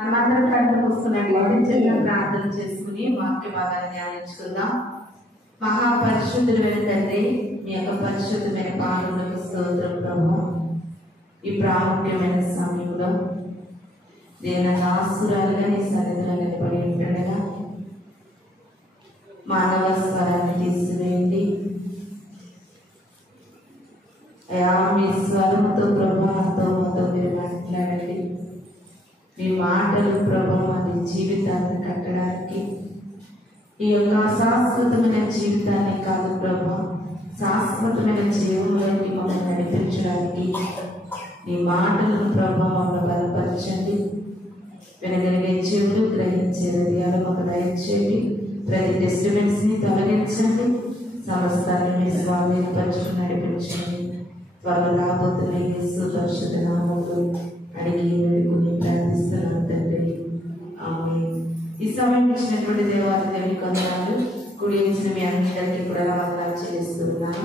మనమందరం కళ్ళు మూసుకున్నట్లయితే చిన్న ప్రార్థన చేసుకుని వాక్య భాగాన్ని ధ్యానించుకుందాం. మహాపరిశుద్ధుడైన తండ్రి, మీ యొక్క పరిశుద్ధమైన పాదములకు స్తోత్రం ప్రభు. ఈ ప్రాముఖ్యమైన సమయంలో నేను ఆసురాలుగా నీ సన్నిధిలో నిలబడి ఉంటుండగా మానవ స్వరాన్ని తీసివేయండి అయా. మీ స్వరంతో ప్రభావంతో మాతో మీరు మాట్లాడండి. మీ మాటలు ప్రభావం అది జీవితాన్ని కట్టడానికి, ఈ యొక్క అశాశ్వతమైన జీవితాన్ని కాదు ప్రభావం, శాశ్వతమైన జీవంలోకి మమ్మల్ని నడిపించడానికి నీ మాటలను ప్రభావంలో బలపరచండి. వినగలిగే చెవులు, గ్రహించే హృదయాలు మాకు దయచేయండి. ప్రతి డిస్టర్బెన్స్ ని తొలగించండి. సమస్తాన్ని మీ స్వాధీనపరచుకుని నడిపించండి. త్వరలో రాబోతున్న యేసు పరిశుద్ధ నామములో అడిగి వేడుకుని ప్రార్థిస్తున్నాను తండ్రి, ఆమేన్. ఈ సమయం ఇచ్చినటువంటి దేవాలయాన్ని కొందరు కుడించిన మీ అందరికీ కూడా వందనాలు చెల్లిస్తున్నాను.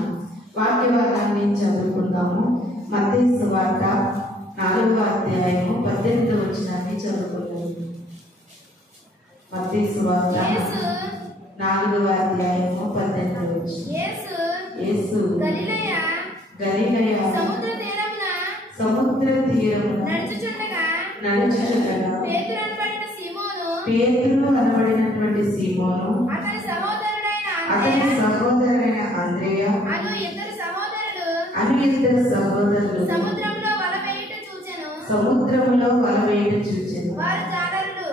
వాక్య భాగాన్ని చదువుకుందాము. మత్తయి సువార్త 4వ అధ్యాయము 18వ వచనాన్ని చదువుకుందాము. మత్తయి సువార్త 4వ అధ్యాయము 18వ వచనం. యేసు గలిలయ సముద్ర తీరమున నడుచుచుండగా పేతురు అనబడినటువంటి సీమోను, అతని సహోదరుడైన అంద్రెయ అను ఇద్దరు సహోదరులు సముద్రములో వల వేయుట చూచెను.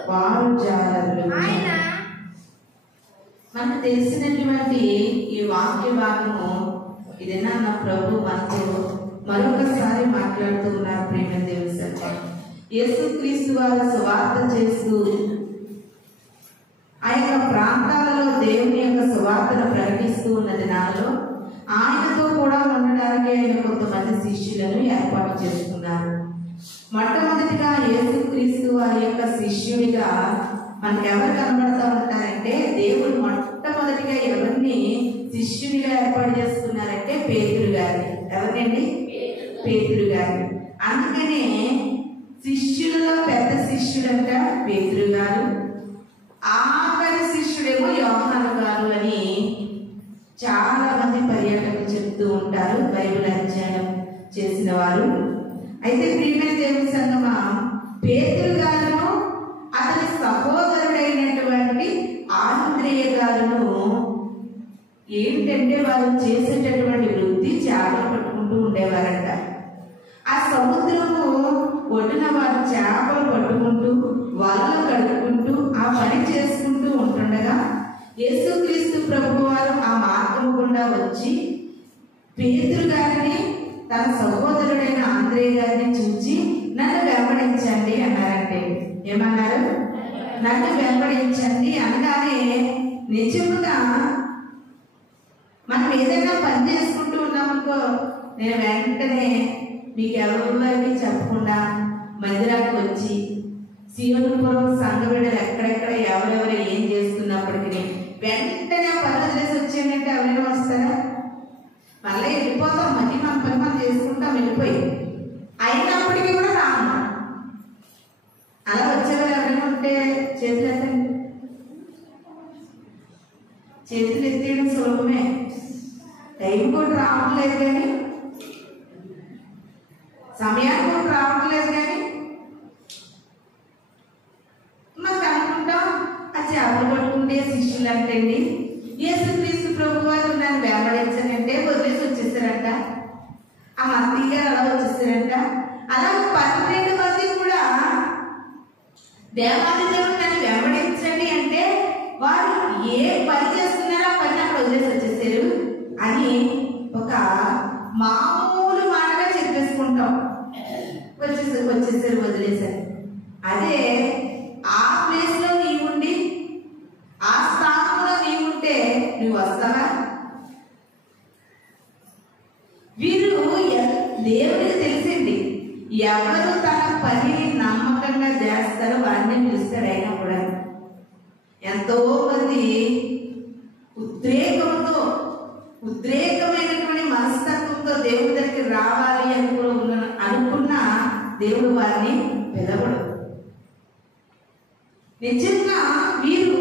వారు జాలరులు. మనకు తెలిసినటువంటి ఈ వాక్య భాగము ఇది నా ప్రభు మనతో మరొకసారి మాట్లాడుతూ ఉన్నారు. ప్రేమ దేవుని సంఘం, యేసుక్రీస్తు వారు సువార్త చేస్తూ ఆ యొక్క ప్రాంతాలలో దేవుని యొక్క సువార్తను ప్రకటిస్తూ ఉన్న దినాల్లో ఆయనతో కూడా ఉండడానికి ఆయన కొంతమంది శిష్యులను ఏర్పాటు చేసుకున్నారు. మొట్టమొదటిగా యేసుక్రీస్తు వారి యొక్క శిష్యుడిగా మనకు ఎవరు కనబడతా ఉంటారంటే, దేవుడు మొట్టమొదటిగా ఎవరిని శిష్యుడిగా ఏర్పాటు చేసుకున్నారంటే పేతురు గారిని. ఎవరినండి? పేతురు గారిని. అందుకనే శిష్యులలో పెద్ద శిష్యుడంట పేతురు గారు, ఆఖరి శిష్యుడేమో యోహాను గారు అని చాలా మంది పర్యాటకులు చెప్తూ ఉంటారు, బైబిల్ అధ్యయనం చేసిన వారు. అయితే ప్రియమైన దేవుని సంగమా, పేతురు గారును అతని సహోదరుడైనటువంటి ఆంద్రేయ గారును ఏంటంటే వారు చేసేటటువంటి వృత్తి చేపలు పట్టుకుంటూ ఉండేవారంట. ఆ సముద్రము ఒడ్డున వారు చేపలు పట్టుకుంటూ వలలు కడుక్కుంటూ ఆ పని చేసుకుంటూ ఉంటుండగా యేసుక్రీస్తు ప్రభువు వారు ఆ మార్గము గుండా వచ్చి పేతురు గారిని తన సహోదరుడైన ఆంద్రేయ గారిని చూచి నన్ను వెంబడించండి అన్నారంటే. ఏమన్నారు? నన్ను వెంబడించండి అనగానే నిజముగా మనం ఏదైనా పని చేసుకుంటూ ఉన్నామనుకో, నేను వెంటనే మీకు ఎవరికి చెప్పకుండా మందిరానికి వచ్చి సీయోనుపురం సంఘ బిడ్డలు ఎక్కడెక్కడ ఎవరెవరు ఏం చేస్తున్నప్పటికీ వెంటనే పని వదిలేసి వచ్చేయంటే ఎవరైనా వస్తారా? మళ్ళీ వెళ్ళిపోతాం, మళ్ళీ మన పని మనం చేసుకుంటాం వెళ్ళిపోయి. అయినప్పటికీ కూడా రాము. అలా వచ్చేవారు ఎవరైనా ఉంటే చేతులు ఎత్తండి. చేతులు ఎత్తేయడం సులభమే, టైం కూడా రావట్లేదు కానీ, సమయానికి కూడా రావట్లేదు కానీ మాకు అనుకుంటాం ఆ చేపలు పట్టుకుంటే శిష్యులు అంటండి. యేసుక్రీస్తు ప్రభు వారు నన్ను వెంబడించనంటే వదిలేసి వచ్చేసారంట. ఆ మంత్రి గారు అలా వచ్చేసారంట. అలా 12 మంది కూడా దేవాది దేవుడు నన్ను వెంబడించండి అంటే వారు ఏ పని చేస్తున్నారో ఆ పని అక్కడ వదిలేసి వచ్చేసారు అని ఒక మామూలు మాటగా చెప్పేసుకుంటాం. వచ్చేసారు వదిలేశారు. అదే ఆ ప్లేస్ లో నీవుండి ఆ స్థానంలో నీవుంటే నువ్వు వస్తావా? వీరు దేవుడికి తెలిసింది, ఎవరు తన పనిని నమ్మకంగా చేస్తారో వారిని పిలుస్తాడు. అయినా కూడా ఎంతో మంది ఉద్రేకమైనటువంటి మనస్తత్వంతో దేవుడి దగ్గరికి రావాలి అనుకున్న దేవుడు వారిని పిలవడు. నిజంగా వీరు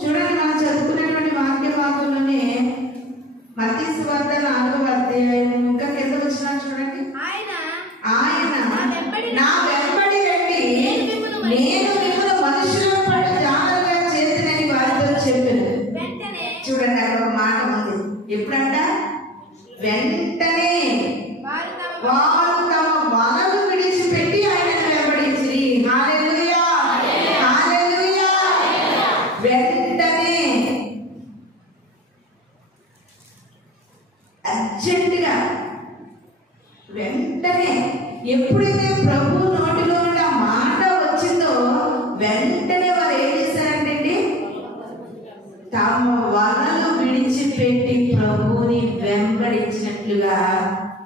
చూడండి, మనం చదువుకున్నటువంటి వాక్య భాగంలోనే మత్తయి సువార్త 4వ అధ్యాయం ఇంకా కింద వచ్చినా చూడండి. ఆయన నా వెంబడి రండి, నేను మిమ్మల్ని మనుషుల పట్ల జాగ్రత్తగా చేసినని వారితో చెప్పాను. చూడండి, అక్కడ ఒక మాట ఉంది. ఎప్పుడంట? వెంటనే వారు తమ వలలు విడిచిపెట్టి ఆయనను వెంబడించిరి. హల్లెలూయా, హల్లెలూయా. వెంటనే, అర్జెంటుగా, వెంటనే. ఎప్పుడైతే ప్రభు నోటిలో నుండి ఆ మాట వచ్చిందో వెంటనే వారు ఏం చేశారంటే తమ వలలు విడిచిపెట్టి ప్రభువుని వెంబడించినట్లుగా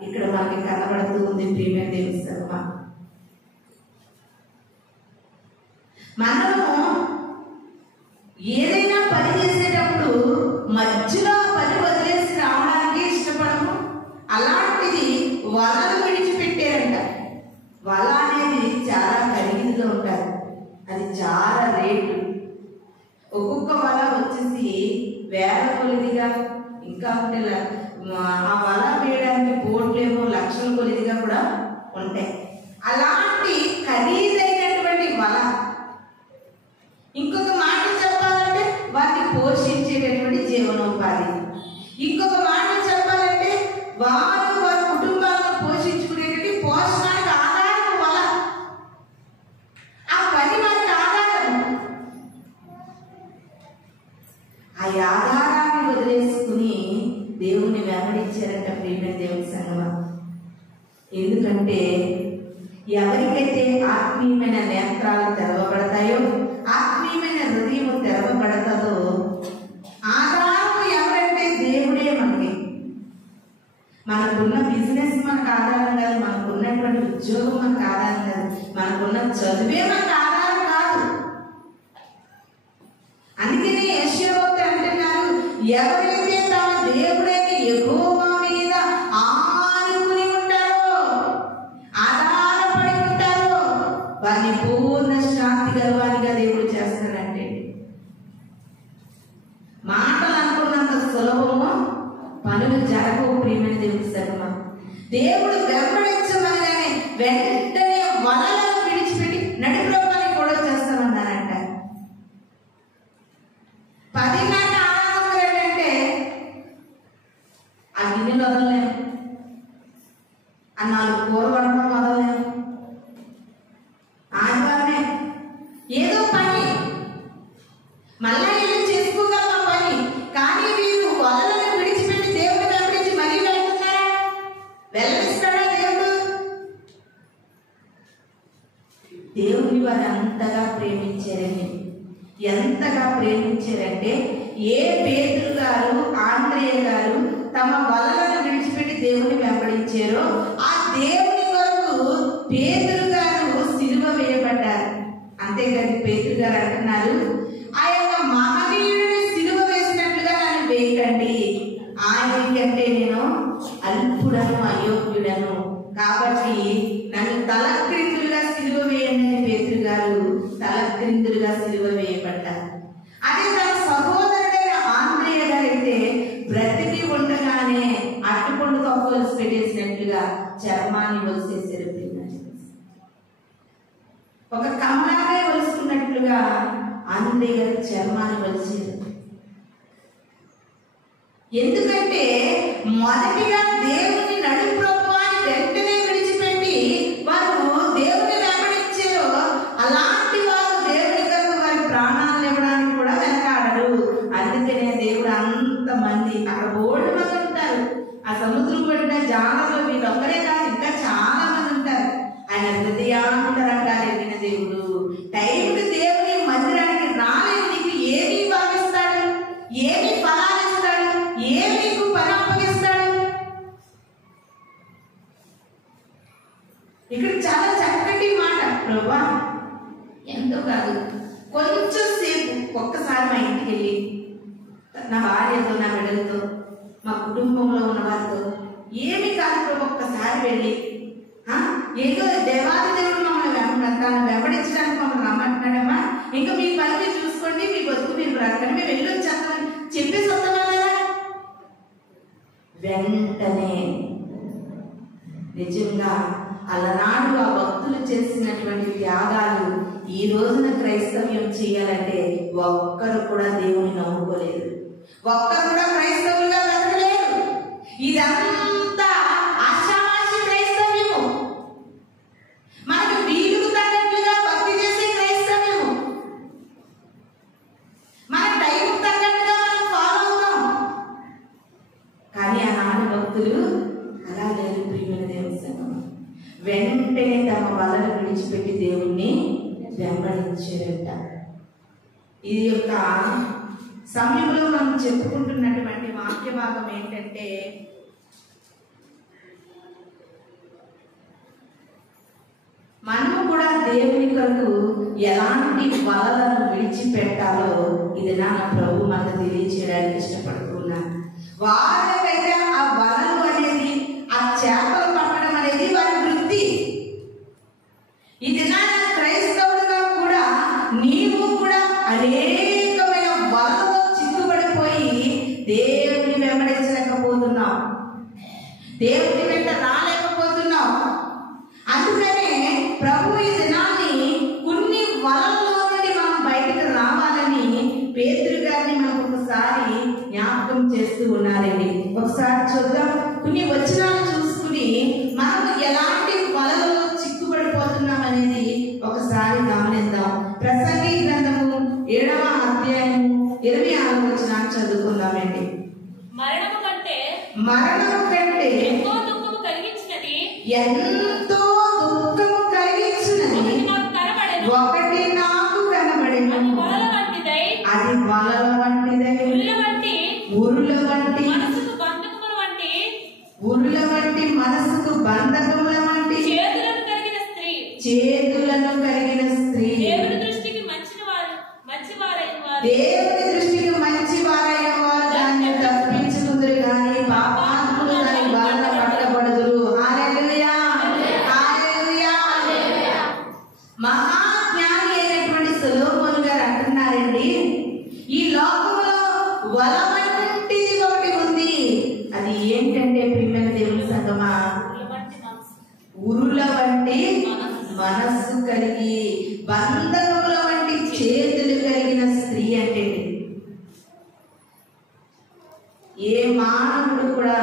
ఇక్కడ మనకి కనబడుతూ ఉంది. ప్రియమైన దేవుని సంగమా, మనము ఏదైనా పని చేసేటప్పుడు మధ్యలో పని వదిలేసి రావడానికి ఇష్టపడము. అలాంటిది వలలు విడిచిపెట్టారంట. వల అనేది చాలా ఖరీదులో ఉంటుంది, అది చాలా రేటు. ఒక్కొక్క వల వచ్చేసి వేల కొలిదిగా, ఇంకా ఉంటే ఆ వల వేయడానికి బోట్లేమో లక్షల కొలిదిగా కూడా ఉంటాయి. అలాంటి ఖరీదైనటువంటి వల, ఇంకొక మాట చెప్పాలంటే వారిని పోషించేటటువంటి జీవనోపాధి, ఇంకొక మాట చెప్పాలంటే వారి కుటుంబాలను పోషించుకునేటువంటి పోషణానికి ఆధారం వల. ఆ పని వారికి ఆధారం. ఆ ఆధారాన్ని వదిలేసుకుని దేవుణ్ణి వెంబడించారంట. ప్రియమైన దేవుని సంగమా, ఎందుకంటే ఎవరికైతే ఆత్మీయమైన నేత్రాలు తెరవబడతాయో, ఆత్మీయమైన హృదయం తెరవబడతాదో, ఆధారం ఎవరంటే దేవుడే. మనకి మనకున్న బిజినెస్ మనకు ఆధారం కాదు, మనకున్నటువంటి ఉద్యోగం మనకు ఆధారం కాదు, మనకున్న చదువే మనకు ఆధారం కాదు. అందుకనే యెషయా అంటున్నారు, ఎవరైతే తమ దేవుడైన యెహోవా మీద ఆనుకుని ఉంటారో, ఆధారపడి ఉంటారో, వారిని పూర్ణ శాంతి గలవారిగా దేవుడు చేస్తాడంటే. మాటలు అనుకున్నంత సులభమో పనులు జరగవు. ప్రియమైన దేవుని సంగమా, దేవుడు వెంబడించమనగానే వెంటనే వలలను విడిచిపెట్టి నడిప్రోపాన్ని కూడా చేస్తామన్నారంట. 10 గంటల ఆనందం ఏంటంటే ఆ గిన్నెలు వదలలేము, ఆ 4 కూర వండడం వదలలేము. ఆదివారమే ఏదో పని మళ్ళా ఏం చేసుకోగలం ఆ పని. కానీ వీరు వలలను విడిచిపెట్టి దేవుడిని వెంబడించి మరీ వెళ్తున్నారా? వెళ్ళనిస్తాడా దేవుడు? దేవుని వారు అంతగా ప్రేమించారని, ఎంతగా ప్రేమించారంటే ఏ పేతురు గారు, ఆంద్రేయ గారు తమ వలలను విడిచిపెట్టి దేవుని వెంబడించారో ఆ దేవుని కొరకు పేతురు గారు సిలువ వేయబడ్డారు. అంతేకాదు, పేతురు గారు అంటున్నారు, ఆ యొక్క మహనీయుడిని సిలువ వేసినట్లుగా నన్ను వేయకండి, ఆయన కంటే నేను అల్పుడను, అయోగ్యుడను, కాబట్టి నన్ను తలక్రిందులుగా సిలువ వేయండి అని పేతురు గారు తలక్రిందులుగా సిలువ వేయబడ్డారు. అదే తన సహోదరుడైన ఆంద్రేయ గారు అయితే బ్రతికి ఉండగానే అట్టుపండు తొక్కలు పెట్టేసినట్లుగా చర్మాన్ని వలిసేసారు. ఒక కమలాగా వలుసుకున్నట్లుగా ఆంద్రేయ గారు చర్మాన్ని వలిసారు. ఎందుకంటే మొదటిగా దేవుని నడుప్రోపాన్ని వెంటనే విడిచిపెట్టి వారు దేవుని వెంబడించారో అలాంటి వారు దేవుని కొరకు వారి ప్రాణాలను ఇవ్వడానికి కూడా వెనకాడరు. అందుకనే దేవుడు అంతమంది, అక్కడ బోర్డు మంది ఉంటారు, ఆ సముద్రం పడిన జానలో వీళ్ళొక్కరే కాదు, ఇంకా చాలా మంది ఉంటారు. ఆయన హృదయాంతరంగా ఎరిగిన దేవుడు. టైంకి దేవుని మందిరానికి రాలేదు, నీకు ఏమి భావిస్తాడు, ఏమి ఫలాలు ఇస్తాడు, ఏమి నీకు పని అప్పగిస్తాడు? ఇక్కడ చాలా చక్కటి మాట, ప్రభా ఎంతో కాదు కొంచెం సేపు ఒక్కసారి మా ఇంటికి వెళ్ళి నా భార్యతో, నా బిడ్డలతో, మా కుటుంబంలో ఉన్న వారితో, ఏమి కాదు ప్రభు, ఒక్కసారి వెళ్ళి ఏదో దేవాది దేవుడు మమ్మల్ని వెంబడించడానికి మమ్మల్ని రమ్మంటున్నాడమ్మా, ఇంకా మీ పని కాదు, కానీ మేము వెళ్ళి వచ్చేస్తామని చెప్పేసి వస్తామన్నారా? వెంటనే నిజంగా అలనాడు ఆ భక్తులు చేసినటువంటి త్యాగాలు ఈ రోజున క్రైస్తవ్యం చేయాలంటే ఒక్కరు కూడా దేవుని నమ్ముకోలేదు, ఒక్కరు కూడా క్రైస్తవులుగా బ్రతకలేదు. ఇదంతా ఆషామాషి క్రైస్తవ్యము, మనకు వీలుకు తగ్గట్లుగా భక్తి చేసే క్రైస్తవ్యము, మన టైంకు తగ్గట్టుగా మనం ఫాలో అవుతాం. కానీ ఆనాడు భక్తులు అలా లేదు. ప్రియమైన దేవుని సంగమం, వెంటనే తమ వలలు విడిచిపెట్టి దేవుణ్ణి వెంబడించారంట. ఇది యొక్క సమయంలో మనం చెప్పుకుంటున్నటువంటి వాక్య భాగం ఏంటంటే, మనము కూడా దేవుని కొరకు ఎలాంటి వలలను విడిచిపెట్టాలో ఇది నా ప్రభు మనకు తెలియచేయడానికి ఇష్టపడుతున్నాను. వారికైతే ఆ వలలు అనేది, ఆ చేపలు పట్టడం అనేది వారి వృత్తి. ఇది నా క్రైస్తవుడుగా కూడా నీవు కూడా అనేకమైన వలలో చిక్కుబడిపోయి దేవుని వెంబడించలేకపోతున్నావు, దేవుని వెంట రాలేకపోతున్నావు. అందుకనే ప్రభు ఈ దినాన్ని కొన్ని వలల్లో నుండి మనం బయటకు రావాలని పేతురు గారిని మనకు ఒకసారి జ్ఞాపకం చేస్తూ ఉన్నారండి. ఒకసారి చూద్దాం, కొన్ని వచనాలు చూసుకుని మనం ఎలాంటి వలలో చిక్కుబడిపోతున్నాం అనేది ఒకసారి గమనిద్దాం. ప్రసంగి గ్రంథము 7వ అధ్యాయము 26వ వచనాన్ని చదువుకుందామండి. మరణము కంటే ఎంతో దుఃఖము కలిగించినది ఒకటి నాకు కనబడెను, అది వలల వంటిదై, ఉరుల వంటి మనసుకు బంధకముల వంటి చేతులను కలిగిన స్త్రీ దేవుని దృష్టికి మంచి వారైన వారు దాన్ని తప్పించుకుందరు, కానీ పాపాత్ములు దాని బాధ పట్టబడదురు. హల్లెలూయా, హల్లెలూయా. మహాజ్ఞాని అయినటువంటి సొలొమోను గారు అంటున్నారండి, ఈ లోకంలో వల వంటిది ఒకటి ఉంది. అది ఏంటంటే ప్రియమైన దేవుని సంగమా, ఉరుల వంటి మనస్సు కలిగి బంధకముల వంటి చేతులు కలిగిన స్త్రీ అంటే ఏ మానవుడు కూడా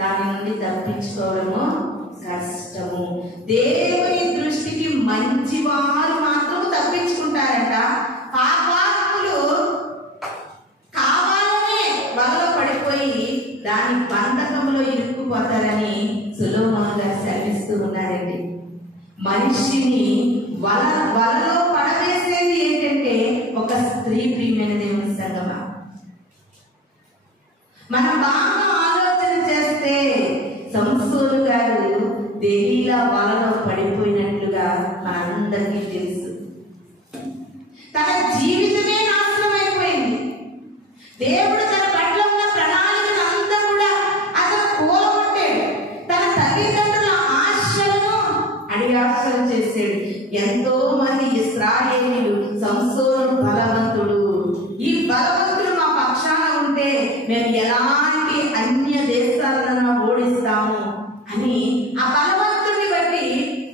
దాని నుండి తప్పించుకోవడము కష్టము. దేవుని దృష్టికి మంచివారు మాత్రం తప్పించుకుంటారంట, పాపాత్ములు కావాలనే వలలో పడిపోయి దాని బంధకంలో ఇరుక్కుపోతారని సొలొమోను గారు సెలవిస్తూ ఉన్నారండి. మనిషిని వలలో పడవేసేది ఏంటంటే ఒక స్త్రీ. ప్రియమైన దేవుని సంగమా, మనం బాగా ఆలోచన చేస్తే సంసోను గారు దెలీలా వలలో పడిపోయినట్లుగా మనందరికీ తెలుసు. తన జీవితమే నాశనం అయిపోయింది. దేవుడు తన పట్ల ఉన్న ప్రణాళికను అంతా కూడా అతను కూలగొట్టాడు. తన తల్లిదండ్రుల ఆశలను అడియాశలు చేశాడు. ఎంతో మంది ఇశ్రాయేలీయులు సంసోను బలవంతుడు, ఈ బలవంతుడు మా పక్షాన ఉంటే మేము ఎలాంటి అన్య దేశాలను ఓడిస్తాము అని ఆ బలవంతుడిని బట్టి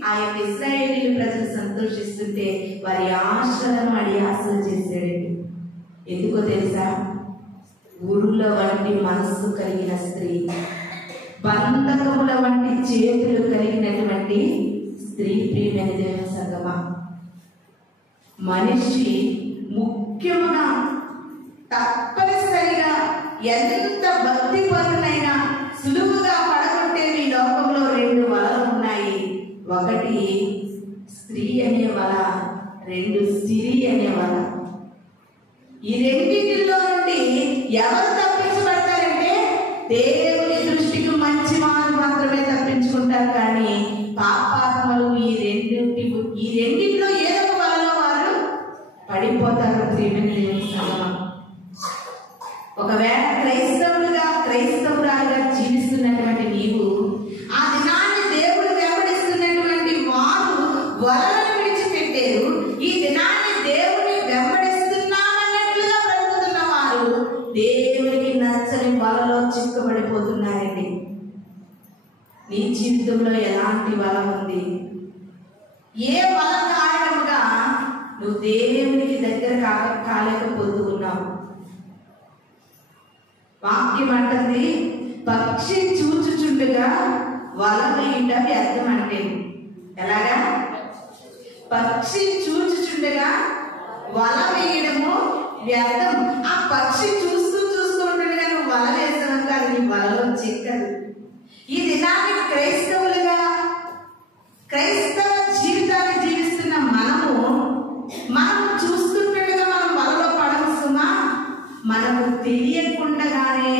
ఆ యొక్క ఇశ్రాయేలీయుల ప్రజలు సంతోషిస్తుంటే వారి ఆశలను అడియాశలు చేశాడండి. ఎందుకో తెలుసా, ఉరుల వంటి మనస్సు కలిగిన స్త్రీ, బంధకముల వంటి చేతులు కలిగినటువంటి స్త్రీ. ప్రియమైన దేవుని సంగమా, మనిషి ముఖ్యముగా తప్పనిసరిగా ఎంత భక్తి పరులైనా సులువుగా పడగొట్టేవి ఈ లోకంలో 2 వలలు ఉన్నాయి. ఒకటి స్త్రీ అనే వల, 2 సిరి అనే వల. ఈ రెండింటిలో నుండి ఎవరు తప్పించబడతారంటే దేవుని దృష్టికి మంచి వారు మాత్రమే తప్పించుకుంటారు. కానీ పాపాత్మలు ఈ రెండింటిలో ఏదో ఒక వలలో వారు పడిపోతారు. ప్రియమైన దేవుని సంగమా, ఒకవేళ క్రైస్తవురాలుగా జీవిస్తున్నటువంటి నీవు ఆ దినాన్ని దేవుడు వెంబడిస్తున్నటువంటి వారు వలలను విడిచిపెట్టారు. ఈ దినాన్ని దేవుని వెంబడిస్తున్నామన్నట్లుగా బ్రతుకుతున్నారు. జీవితంలో ఎలాంటి వల ఉంది? ఏ వల కారణముగా నువ్వు దేవునికి దగ్గర కాలేకపోతూ ఉన్నావు? వాక్యం అంటుంది, పక్షి చూచుచుండగా వల వేయుట వ్యర్థం అంటే. ఎలాగా? పక్షి చూచుచుండగా వల వేయడము వ్యర్థం. ఆ పక్షి చూస్తూ ఉండగా నువ్వు వల వేసావు కాదు, నీ వలలో చిక్కదు. ఈ దినాన్ని క్రైస్తవులుగా క్రైస్తవ జీవితాన్ని జీవిస్తున్న మనం చూస్తుండగా మనం వలలో పడము సుమా. మనకు తెలియకుండానే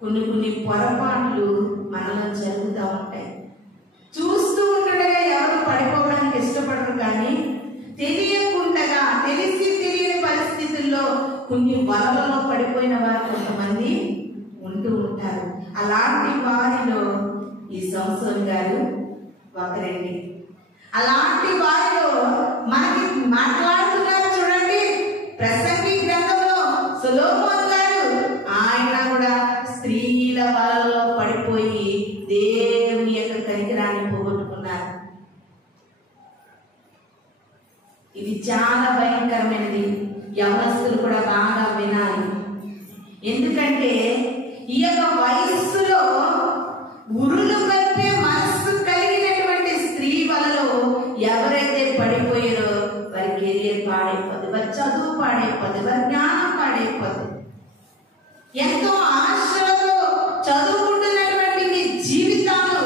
కొన్ని పొరపాట్లు మనలో జరుగుతూ ఉంటాయి. చూస్తూ ఉండగా ఎవరు పడిపోవడానికి ఇష్టపడరు, కానీ తెలియకుండగా తెలిసి తెలియని పరిస్థితుల్లో కొన్ని వలలలో పడిపోయిన వారు కొంతమంది ఉంటూ ఉంటారు. అలాంటి వారిలో ఈ సంసోను గారు ఒకరండి. అలాంటి వారిలో మనకి మాట్లాడుతున్నారు చూడండి. ప్రసంగి గ్రంథంలో సొలొమోను గారు ఆయన కూడా స్త్రీల వలలో పడిపోయి దేవుని యొక్క కనికరాన్ని పోగొట్టుకున్నారు. ఇది చాలా భయంకరమైనది. యవనస్తులు కూడా బాగా వినాలి. ఎందుకంటే ఈ యొక్క వయస్సులో ఉరులు కలిపే మనస్సు కలిగినటువంటి స్త్రీ వలలో ఎవరైతే పడిపోయారో వారి కెరియర్ పాడైపోతుంది, వారి చదువు పాడైపోతుంది, వారి జ్ఞానం పాడైపోతుంది. ఎంతో ఆశలతో చదువుకుంటున్నటువంటి మీ జీవితాలు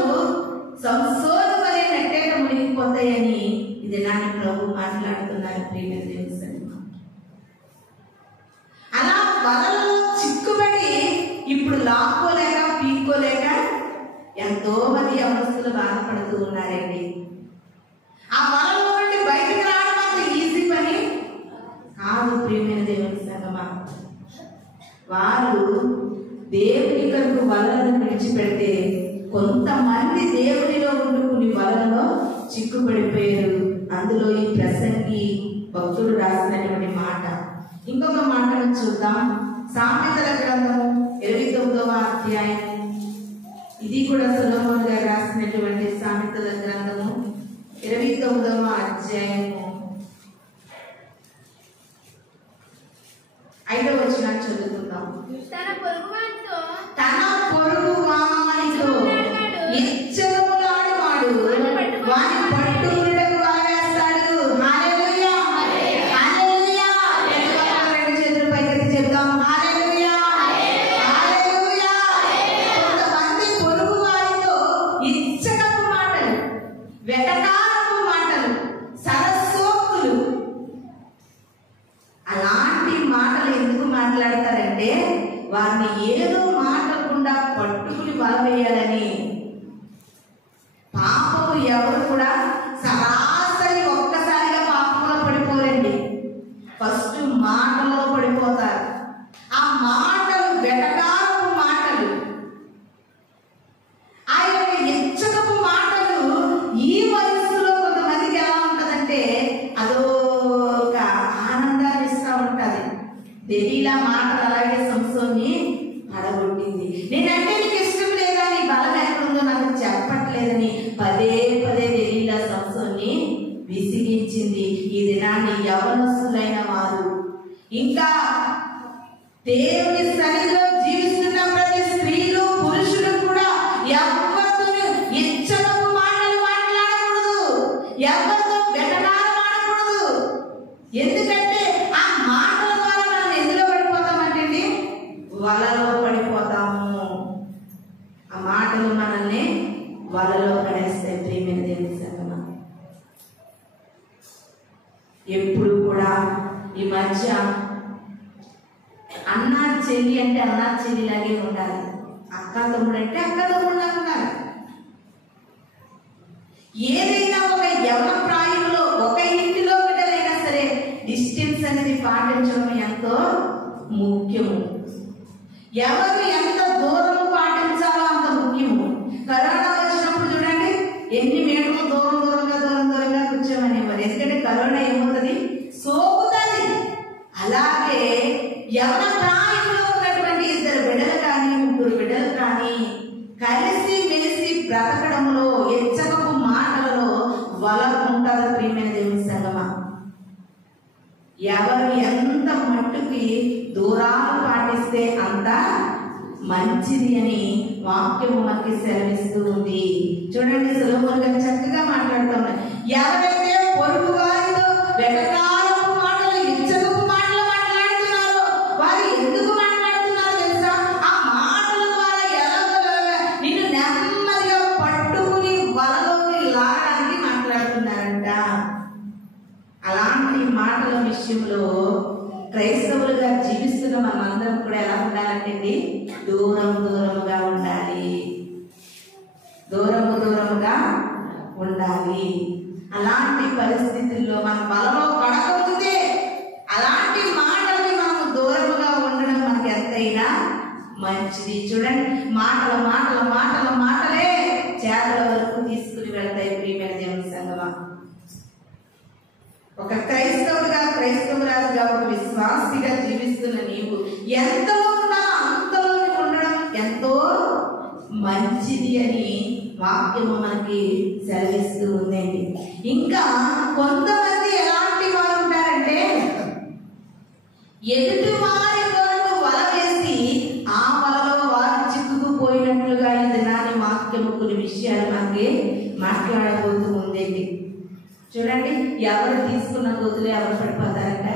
సంసోను వలె నెట్టేట మునిగిపోతాయని ఇది నాని ప్రభు మాట్లాడుతున్నారు. ప్రియమైన దేవుని సన్నిధిలో అలా వలలో చిక్కుబడి ఇప్పుడు లాక్కోలేక పీక్కోలేక ఎంతో మంది యవనస్తులు బాధపడుతూ ఉన్నారండి. ఆ వలలో నుండి బయటకు రావడం అంత ఈజీ పని కాదు. ప్రియమైన దేవుని సంగమా, వారు దేవుని కొరకు వలలను విడిచిపెడితే కొంతమంది దేవునిలో ఉండుకుని వలలో చిక్కుపడిపోయారు. అందులో ఈ ప్రసంగి భక్తుడు రాసినటువంటి మాట. ఇంకొక మాటను చూద్దాం. సామెతల గ్రంథము 29వ అధ్యాయం. ఇది కూడా సొలొమోను గారు రాసినటువంటి సామెతల గ్రంథము 29వ అధ్యాయము 5వ వచనాన్ని చదువుకుందాం. తన పొరుగువానితో ఎచ్చరములాడువాడు వాని పట్టుకున్నకు వలవేస్తాడు. హల్లెలూయా, హల్లెలూయా. రెండు చేతులు పైకెత్తి చెప్తాం, హల్లెలూయా, హల్లెలూయా. కొంతమంది పొరుగు వారితో ఇచ్చకపు మాటలు, వెటకారపు మాటలు, సరస్సోక్తులు, అలాంటి మాటలు ఎందుకు మాట్లాడతారంటే వారిని ఏదో మాటకుండా పట్టుకుని వల వేయాలని. పాపము ఎవరు కూడా సరాసరి ఒక్కసారిగా పాపంలో పడిపోరండి. ఫస్ట్ మాటలో పడిపోతారు. ఆ మాటలు వెటకారపు మాటలు, ఆ యొక్క ఎచ్చకపు మాటలు ఈ వయస్సులో కొంతమందికి ఎలా ఉంటదంటే అదొక ఆనందాన్ని ఇస్తూ ఉంటది. దెలీలా మాటలు అలాగే సంసోన్ని పడగొట్టింది. నేనంటే నీకు ఇష్టం లేదా, నీ బలం ఎక్కడుందో నాకు చెప్పట్లేదని పదే పదే దెలీలా సంసోన్ని విసిగించింది. ఈ దినాన్ని యవనస్తులైన వారు, ఇంకా దేవుని సన్నిధిలో జీవిస్తున్న ప్రతి స్త్రీలు పురుషులు కూడా ఎవరితో ఇచ్చకపు మాటలు మాట్లాడకూడదు, ఎవరితో వెటకారం ఆడకూడదు. ఎందుకంటే ఆ మాటల ద్వారా మనం ఎందులో పడిపోతామంటే వలలో పడిపోతాము. ఆ మాటలు మనల్ని వలలో పడేస్తాయి. ప్రియమైన దేవుని సంగమా, ఎప్పుడు కూడా ఈ మధ్య అన్న చెల్లి అంటే అన్న చెల్లిలాగే ఉండాలి, అక్క తమ్ముడు అంటే అక్క తమ్ముడులా ఉండాలి. ఏదైనా ఒక యవన ప్రాయంలో ఒక ఇంటిలో బిడ్డలైనా సరే డిస్టెన్స్ అనేది పాటించడం ఎంతో ముఖ్యము. ఎవరు ఎంత దూరం పాటించాలో అంత ముఖ్యము. కరోనా వచ్చినప్పుడు చూడండి ఎన్ని మీటర్లు దూరంగా కూర్చోమనేవారు. ఎందుకంటే కరోనా ఏమవుతుంది, సోకుతుంది. అలాగే యవన ప్రాయంలో ఉన్నటువంటి 2 బిడ్డలు కానీ 3 బిడ్డలు కానీ కలిసి మెలిసి ఎవరు ఎంత మట్టుకి దూరాలు పాటిస్తే అంత మంచిది అని వాక్యము మనకి సెలవిస్తూ ఉంది. చూడండి, సొలొమోను గారు చక్కగా మాట్లాడుతున్నారు. ఎవరైతే పొరుగు వారితో వెటకారపు మాటలు, ఇచ్చకపు మాటలు మాట్లాడుతున్నారో వారు ఎందుకు మాట్లాడుతున్నారో తెలుసా? ఆ మాటల ద్వారా ఎలాగోలాగా నిన్ను నెమ్మదిగా పట్టుకుని వలలోకి లాగడానికి మాట్లాడుతున్నారంట. అలాంటి మాటల విషయంలో క్రైస్తవులుగా జీవిస్తున్న మనమందరం కూడా ఎలా ఉండాలంటే దూరముగా ఉండాలి. దూరముగా ఉండాలి. అలాంటి పరిస్థితుల్లో మన బలలో పడకముందే అలాంటి మాటల్ని మనం దూరముగా ఉండడం మనకి ఎంతైనా మంచిది. చూడండి, మాటలే చేతల వరకు తీసుకుని వెళ్తాయి. ప్రియమైన దేవుని సంగమా, ఒక క్రైస్తవురాలుగా ఒక విశ్వాసిగా జీవిస్తున్న నీవు ఎంతలో ఉన్నా అంతలో ఉండడం ఎంతో మంచిది అని వాక్యము మనకి సెలవిస్తూ ఉందండి. ఇంకా కొంతమంది ఎలాంటి వారు ఉంటారంటే ఎదుటి వారి కొరకు వల వేసి ఆ వలలో వారు చిక్కుకుపోయినట్లుగా ఈ దినాన్ని వాక్యము కొన్ని విషయాలు మనకి మాట్లాడబోతూ ఉందండి. చూడండి, ఎవరు తీసుకున్న గొంతులు ఎవరు పడిపోతారంట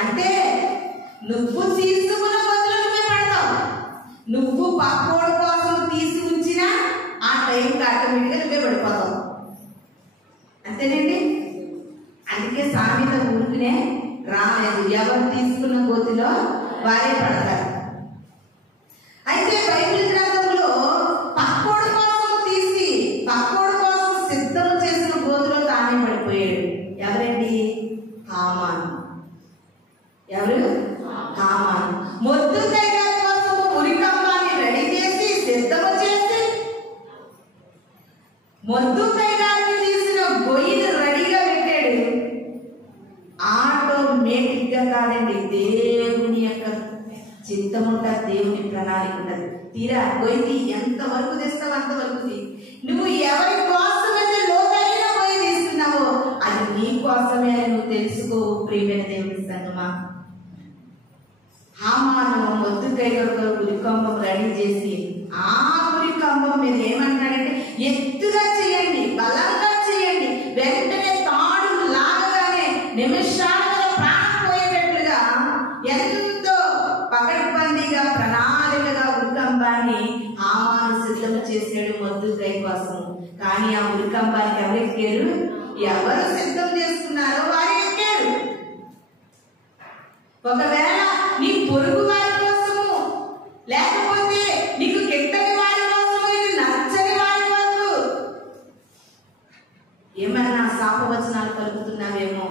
అంటే నువ్వు తీసుకున్న గొంతులు నువ్వే పడతావు. నువ్వు పక్కోడు కోసం తీసి ఉంచినా ఆ టైంకి ఆటోమేటిక్గా నువ్వే పడిపోతావు. అంతేనండి. అందుకే సామెత ఊరికినే రాలేదు. ఎవరు తీసుకున్న గొంతులో వారే పడతారు. అయితే బైబిల్ గ్రంథంలో పక్కోడు కోసం తీసి పక్కోడు కోసం సిద్ధం చేసిన గోతులో తానే పడిపోయాడు. ఎవరండి? హామాను. ఎవరు? హామాను. మొర్దెకై గారి కోసం ఉరికంబాన్ని రెడీ చేసి సిద్ధము చేసి మొర్దెకై గారిని తీసిన గొయ్యిని రెడీగా పెట్టాడు. ఆటోమేటిక్ గా కాదండి, దేవుని యొక్క చిత్తం ఉంటుంది, దేవుని ప్రణాళిక ఉంటుంది. తీరా గొయ్యి ఎంతవరకు తెస్తావు అంతవరకు. నువ్వు ఎవరి కోసమైతే లోతైన గొయ్యి తీస్తున్నావో అది నీ కోసమే అని నువ్వు తెలుసుకో. ప్రియమైన దేవుని సంగమా, హామాను మొర్దెకై గారు ఉరికంబం రెడీ చేసి ఆ ఉరికంబం మీద ఏమంటాడంటే ఎత్తుగా చేయండి, బలంగా చేయండి. వెంటనే తాడు లాగగానే నిమిషాలుగా ప్రాణం పోయేటట్లుగా ఎంతో పకడ్బందీగా ప్రణాళికగా ఉరికంబాన్ని హామాను సిద్ధం చేసాడు మొర్దెకై కోసం. కానీ ఆ ఉరికంబానికి ఎవరు ఎక్కారు? ఎవరు సిద్ధం చేసుకున్నారో వారు ఎక్కారు. ఒకవేళ నీ పొరుగు వారి కోసము, లేకపోతే నీకు గిట్టని వారి కోసము, నీకు నచ్చని వారి వరకు ఏమన్నా శాపవచనాలు కలుగుతున్నావేమో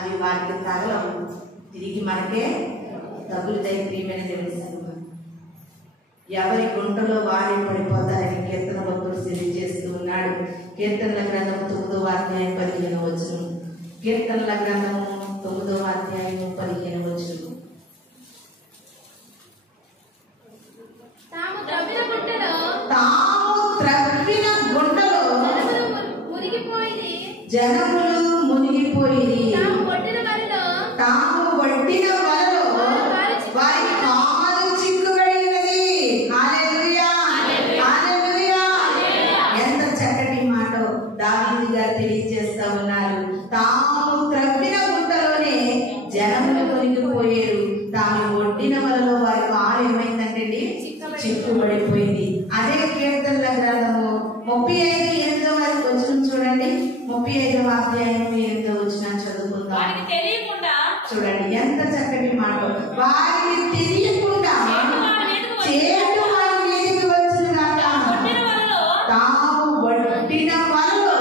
అవి వారికి తగలవు, తిరిగి మనకే తగులుతాయి. ప్రియమైన దేవుని సంగమా, ఎవరి గుంటలో వారే పడిపోతారని కీర్తన భక్తుడు తెలియజేస్తూ ఉన్నాడు. కీర్తనల గ్రంథము 9వ అధ్యాయం 15వ వచనం. కీర్తనల గ్రంథము 9వ అధ్యాయము 15వ వచనం. తాము త్రవ్విన గుంటలో జనములు మునిగిపోయి తాము వడ్డిన వలలో వారి కాలు చిక్కుబడినది. హల్లెలూయా, హల్లెలూయా. ఎంత చక్కటి మాట దావీదు గారు తెలియజేస్తా ఉన్నారు. తాము త్రవ్విన గుంటలోనే జనములు మునిగిపోయారు, తాము వడ్డిన వలలో వారి కాలు ఏమైందంటే చిక్కుబడిపోయింది. అదే కీర్తనల గ్రంథము 35:8వ వచనం చూడండి. 35వ అధ్యాయం 8వ వచనం చదువుకుందాం. చూడండి ఎంత చక్కటి మాట. వారికి తెలియకుండా చేటు వారి మీదకి వచ్చును గాక, తాము వడ్డిన వలలో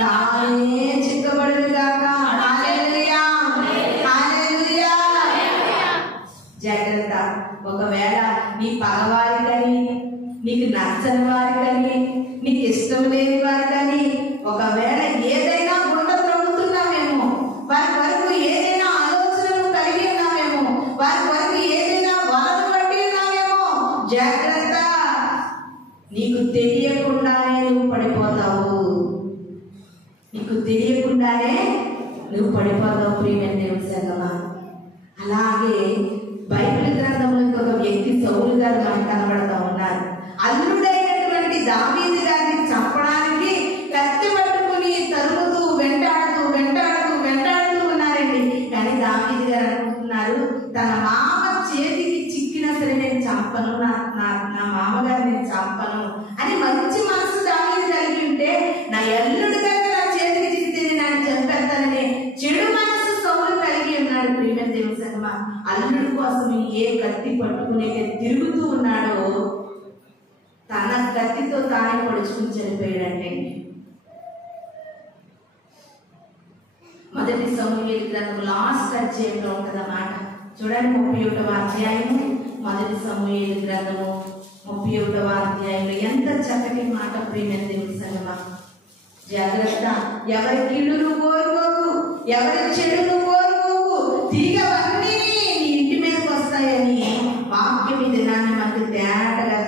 తానే చిక్కబడును గాక. హల్లెలూయా, హల్లెలూయా. జాగ్రత్త. ఒకవేళ నీ పగవారి కానీ, నీకు నచ్చని వారి కానీ, నీకు ఇష్టం లేని వారి కానీ ఒకవేళ ఏదైనా గుంట త్రవ్వుతున్నామేమో, వారి వరకు ఏదైనా ఆలోచనలు కలిగి ఉన్నామేమో, వారి వరకు ఏదైనా వలలు పట్టి ఉన్నామేమో, జాగ్రత్త. నీకు తెలియకుండానే నువ్వు పడిపోతావు. నీకు తెలియకుండానే నువ్వు పడిపోతావు ప్రియమైన దేవుని సంగమా. అలాగే బైబిల్ గ్రంథంలో ఇంకొక వ్యక్తి సౌలు గారు మనకు కనబడతా ఉన్నారు. అల్లుడైనటువంటి దావీదు గారిని చంపడానికి కత్తి పట్టుకుని తరుముతూ వెంటాడుతూ ఉన్నారండి. కానీ దావీదు గారు అనుకుంటున్నారు, తన మామ చేతికి చిక్కినా సరే నేను చంపను, నా మామగారు నేను చంపను అని మంచి మనసు దావీదు కలిగి ఉంటే, నా అల్లుడు గారు నా చేతికి చిక్కితే నన్ను చంపేస్తానని చెడు మనసు సౌలు కలిగి ఉన్నాడు. ప్రియమైన దేవుని సంగమా, అల్లుడి కోసం ఏ కత్తి పట్టుకునే తిరుగుతూ ఉన్నాడో తన కత్తితో తానే పొడుచుకుని చనిపోయాడంటే. మొదటి సమూయేలు గ్రంథం లాస్ట్ అధ్యాయంలో ఉంటుందన్నమాట. చూడండి, 31వ అధ్యాయము, మొదటి సమూయేలు గ్రంథము 31వ అధ్యాయంలో ఎంత చక్కటి మాట ప్రియమైన దేవుని సంగమా. జాగ్రత్త, ఎవరి కీడును కోరుకోకు, ఎవరి చెడును కోరుకోకు, తిరిగి అవన్నీ నీ ఇంటి మీదకి వస్తాయని వాక్యం ఈ దినాన్ని మనకు తేటగా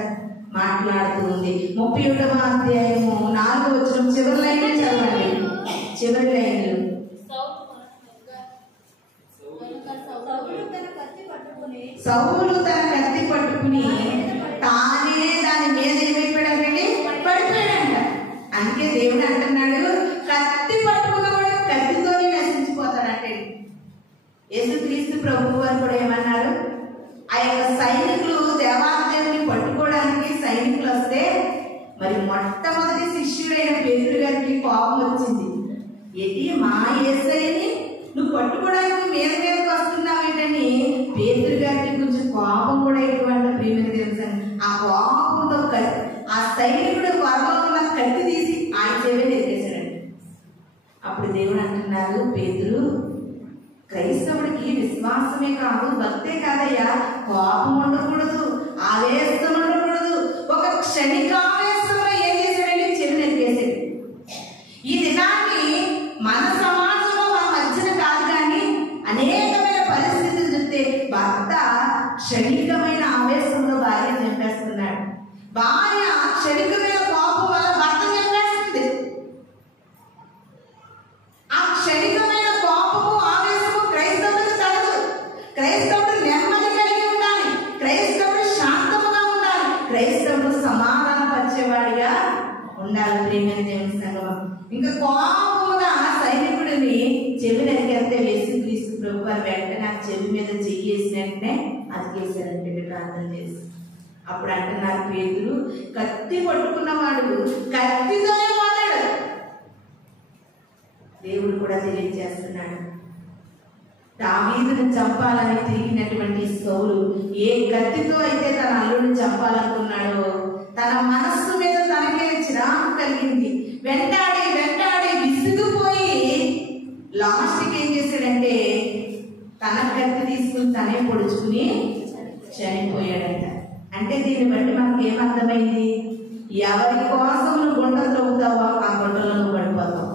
మాట్లాడుతూ ఉంది. 31వ అధ్యాయము 4వ వచనం చివరి లైన్ చదవండి. చివరి లైన్లు, సౌలు తన కత్తి పట్టుకుని తానే దాని మీద ఏమైపోయాడంటే పడిపోయాడంట. అందుకే దేవుడు అంటున్నాడు, కత్తి పట్టుకున్నవాడు కత్తితోనే నశించిపోతాడంటే. యేసుక్రీస్తు ప్రభువు వారు కూడా ఏమన్నారు, ఆ యొక్క సైనికులు దేవాలయాన్ని పట్టుకోవడానికి సైనికులు వస్తే మరి మొట్టమొదటి శిష్యుడైన పేతురు గారికి కోపం వచ్చింది. ఏంటి మా యేసయ్యని నువ్వు పట్టుకోవడానికి మీదకి వస్తున్నావేంటని పేతురు గారికి కొంచెం కోపం కూడా ఎటువంటి ప్రియమైన తెలుసు. ఆ కోపంతో ఆ సైనికుడు వరలో ఉన్న కత్తి తీసి ఆయన చెవి నెరికేశాడండి. అప్పుడు దేవుడు అంటున్నారు, పేతురు, క్రైస్తవుడికి విశ్వాసమే కాదు భక్తే కాదయ్యా, కోపం ఉండకూడదు, ఆవేశం ఉండకూడదు. ఒక క్షణికావేశంలో ఏం చేశాడంటే చెవి నెరికేశాడు. ఈ దినాన్ని మన సమాజంలో మన మధ్యన కాదు కానీ అనేకమైన పరిస్థితులు చూస్తే భర్త క్షణికమైన ఆవేశంలో భార్య చంపేస్తున్నాడు, భార్య క్షణికమైన కోపం వల్ల భర్త చంపేస్తుంది. ఆ క్షణికమైన కోపము ఆవేశము క్రైస్తవులకు తగదు. క్రైస్తవుడు నెమ్మది కలిగి ఉండాలి, క్రైస్తవుడు శాంతముగా ఉండాలి, క్రైస్తవుడు సమాధాన పరిచేవాడిగా ఉండాలి. ప్రియమైన దేవుని సంగమం. ఇంకా కోపముగా సైనికుడిని చెవి నరికేస్తే యేసుక్రీస్తు ప్రభువు వారు వెంటనే నాకు చెవి మీద చెయ్యేసి వెంటనే అతికేశారంటే ప్రార్థన చేసి. అప్పుడు అంటున్నారు పేతురు, కత్తి పట్టుకున్నవాడు కత్తితోనే పోతాడు. దేవుడు కూడా తెలియజేస్తున్నాడు, దావీదును చంపాలని తిరిగినటువంటి సౌలు ఏ కత్తితో అయితే తన అల్లుడిని చంపాలనుకున్నాడో తన మనస్సు మీద తనకే చిరాకు కలిగింది. వెంటాడి విసిగిపోయి లాస్ట్కి ఏం చేశాడంటే తన కత్తి తీసుకుని తనే పొడుచుకుని చనిపోయాడంట. అంటే దీన్ని బట్టి మనకి ఏమర్థమైంది, ఎవరి కోసం నువ్వు గుంట త్రవ్వుతావో ఆ గుంటలో నువ్వు పడిపోతావు.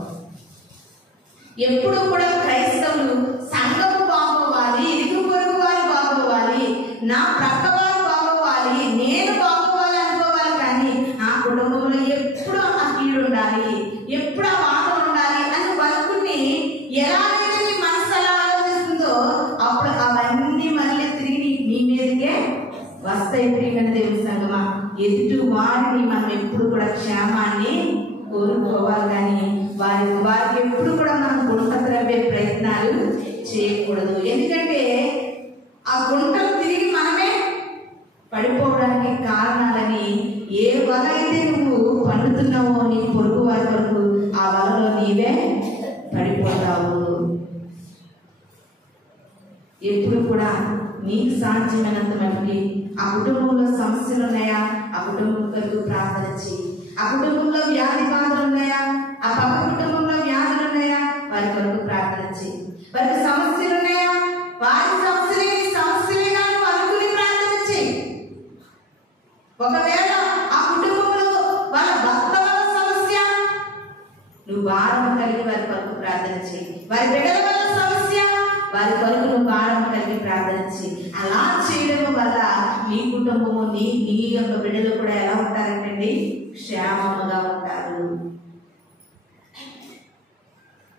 ఎప్పుడు కూడా క్రైస్తవులు సంఘము బాగోవాలి, ఇరుగు పొరుగు వారు బాగోవాలి, నా ప్రక్క వారు బాగోవాలి, నేను బాగోవాలి అనుకోవాలి. కానీ ఆ కుటుంబంలో ఎప్పుడు ఆ కీడు ఉండాలి, ఎప్పుడు ఆ వాదన ఉండాలి అని వలుకుని ఎలాగైతే నీ మనసు అలా ఆలోచిస్తుందో అప్పుడు అవన్నీ మళ్ళీ తిరిగి నీ మీదకే వస్తాయి. ప్రియమైన దేవుని సంగమా, ఎదుటి వారిని మనం ఎప్పుడు కూడా క్షేమాన్ని కోరుకోవాలి కానీ వారికి ఎప్పుడు కూడా మనం గుంట త్రవ్వే ప్రయత్నాలు చేయకూడదు. ఎందుకంటే ఆ గుంటలు తిరిగి మనమే పడిపోవడానికి కారణాలని ఏ వల అయితే నువ్వు పండుతున్నావో నీ పొరుగు వారి వరకు ఆ వలలో నీవే పడిపోతావు. ఎప్పుడు కూడా నీకు సాధ్యమైనంత మటుకి ఆ కుటుంబంలో సమస్యలు ఉన్నాయా, ఆ కుటుంబం వరకు ప్రార్థన చేయి. ఆ కుటుంబంలో వ్యాధి బాధలు ఉన్నాయా, ఆ పక్క కుటుంబంలో వ్యాధులు ఉన్నాయా, వారి కొరకు ప్రార్థన చేయి. వారికి సమస్యలు ఉన్నాయా, వారి సమస్యలేగా నువ్వు అనుకుని ప్రార్థన చేయి. ఒకవేళ ఆ కుటుంబంలో వాళ్ళ భర్త వల్ల సమస్య, నువ్వు భారం కలిగి వారి కొరకు ప్రార్థన చేయి. వారి బిడ్డల వల్ల సమస్య, వారి కొరకు నువ్వు భారం కలిగి ప్రార్థన చేయి. అలా చేయడం వల్ల నీ కుటుంబము నీ యొక్క బిడ్డలు కూడా ఎలా ఉంటారంటే క్షేమముగా ఉంటారు.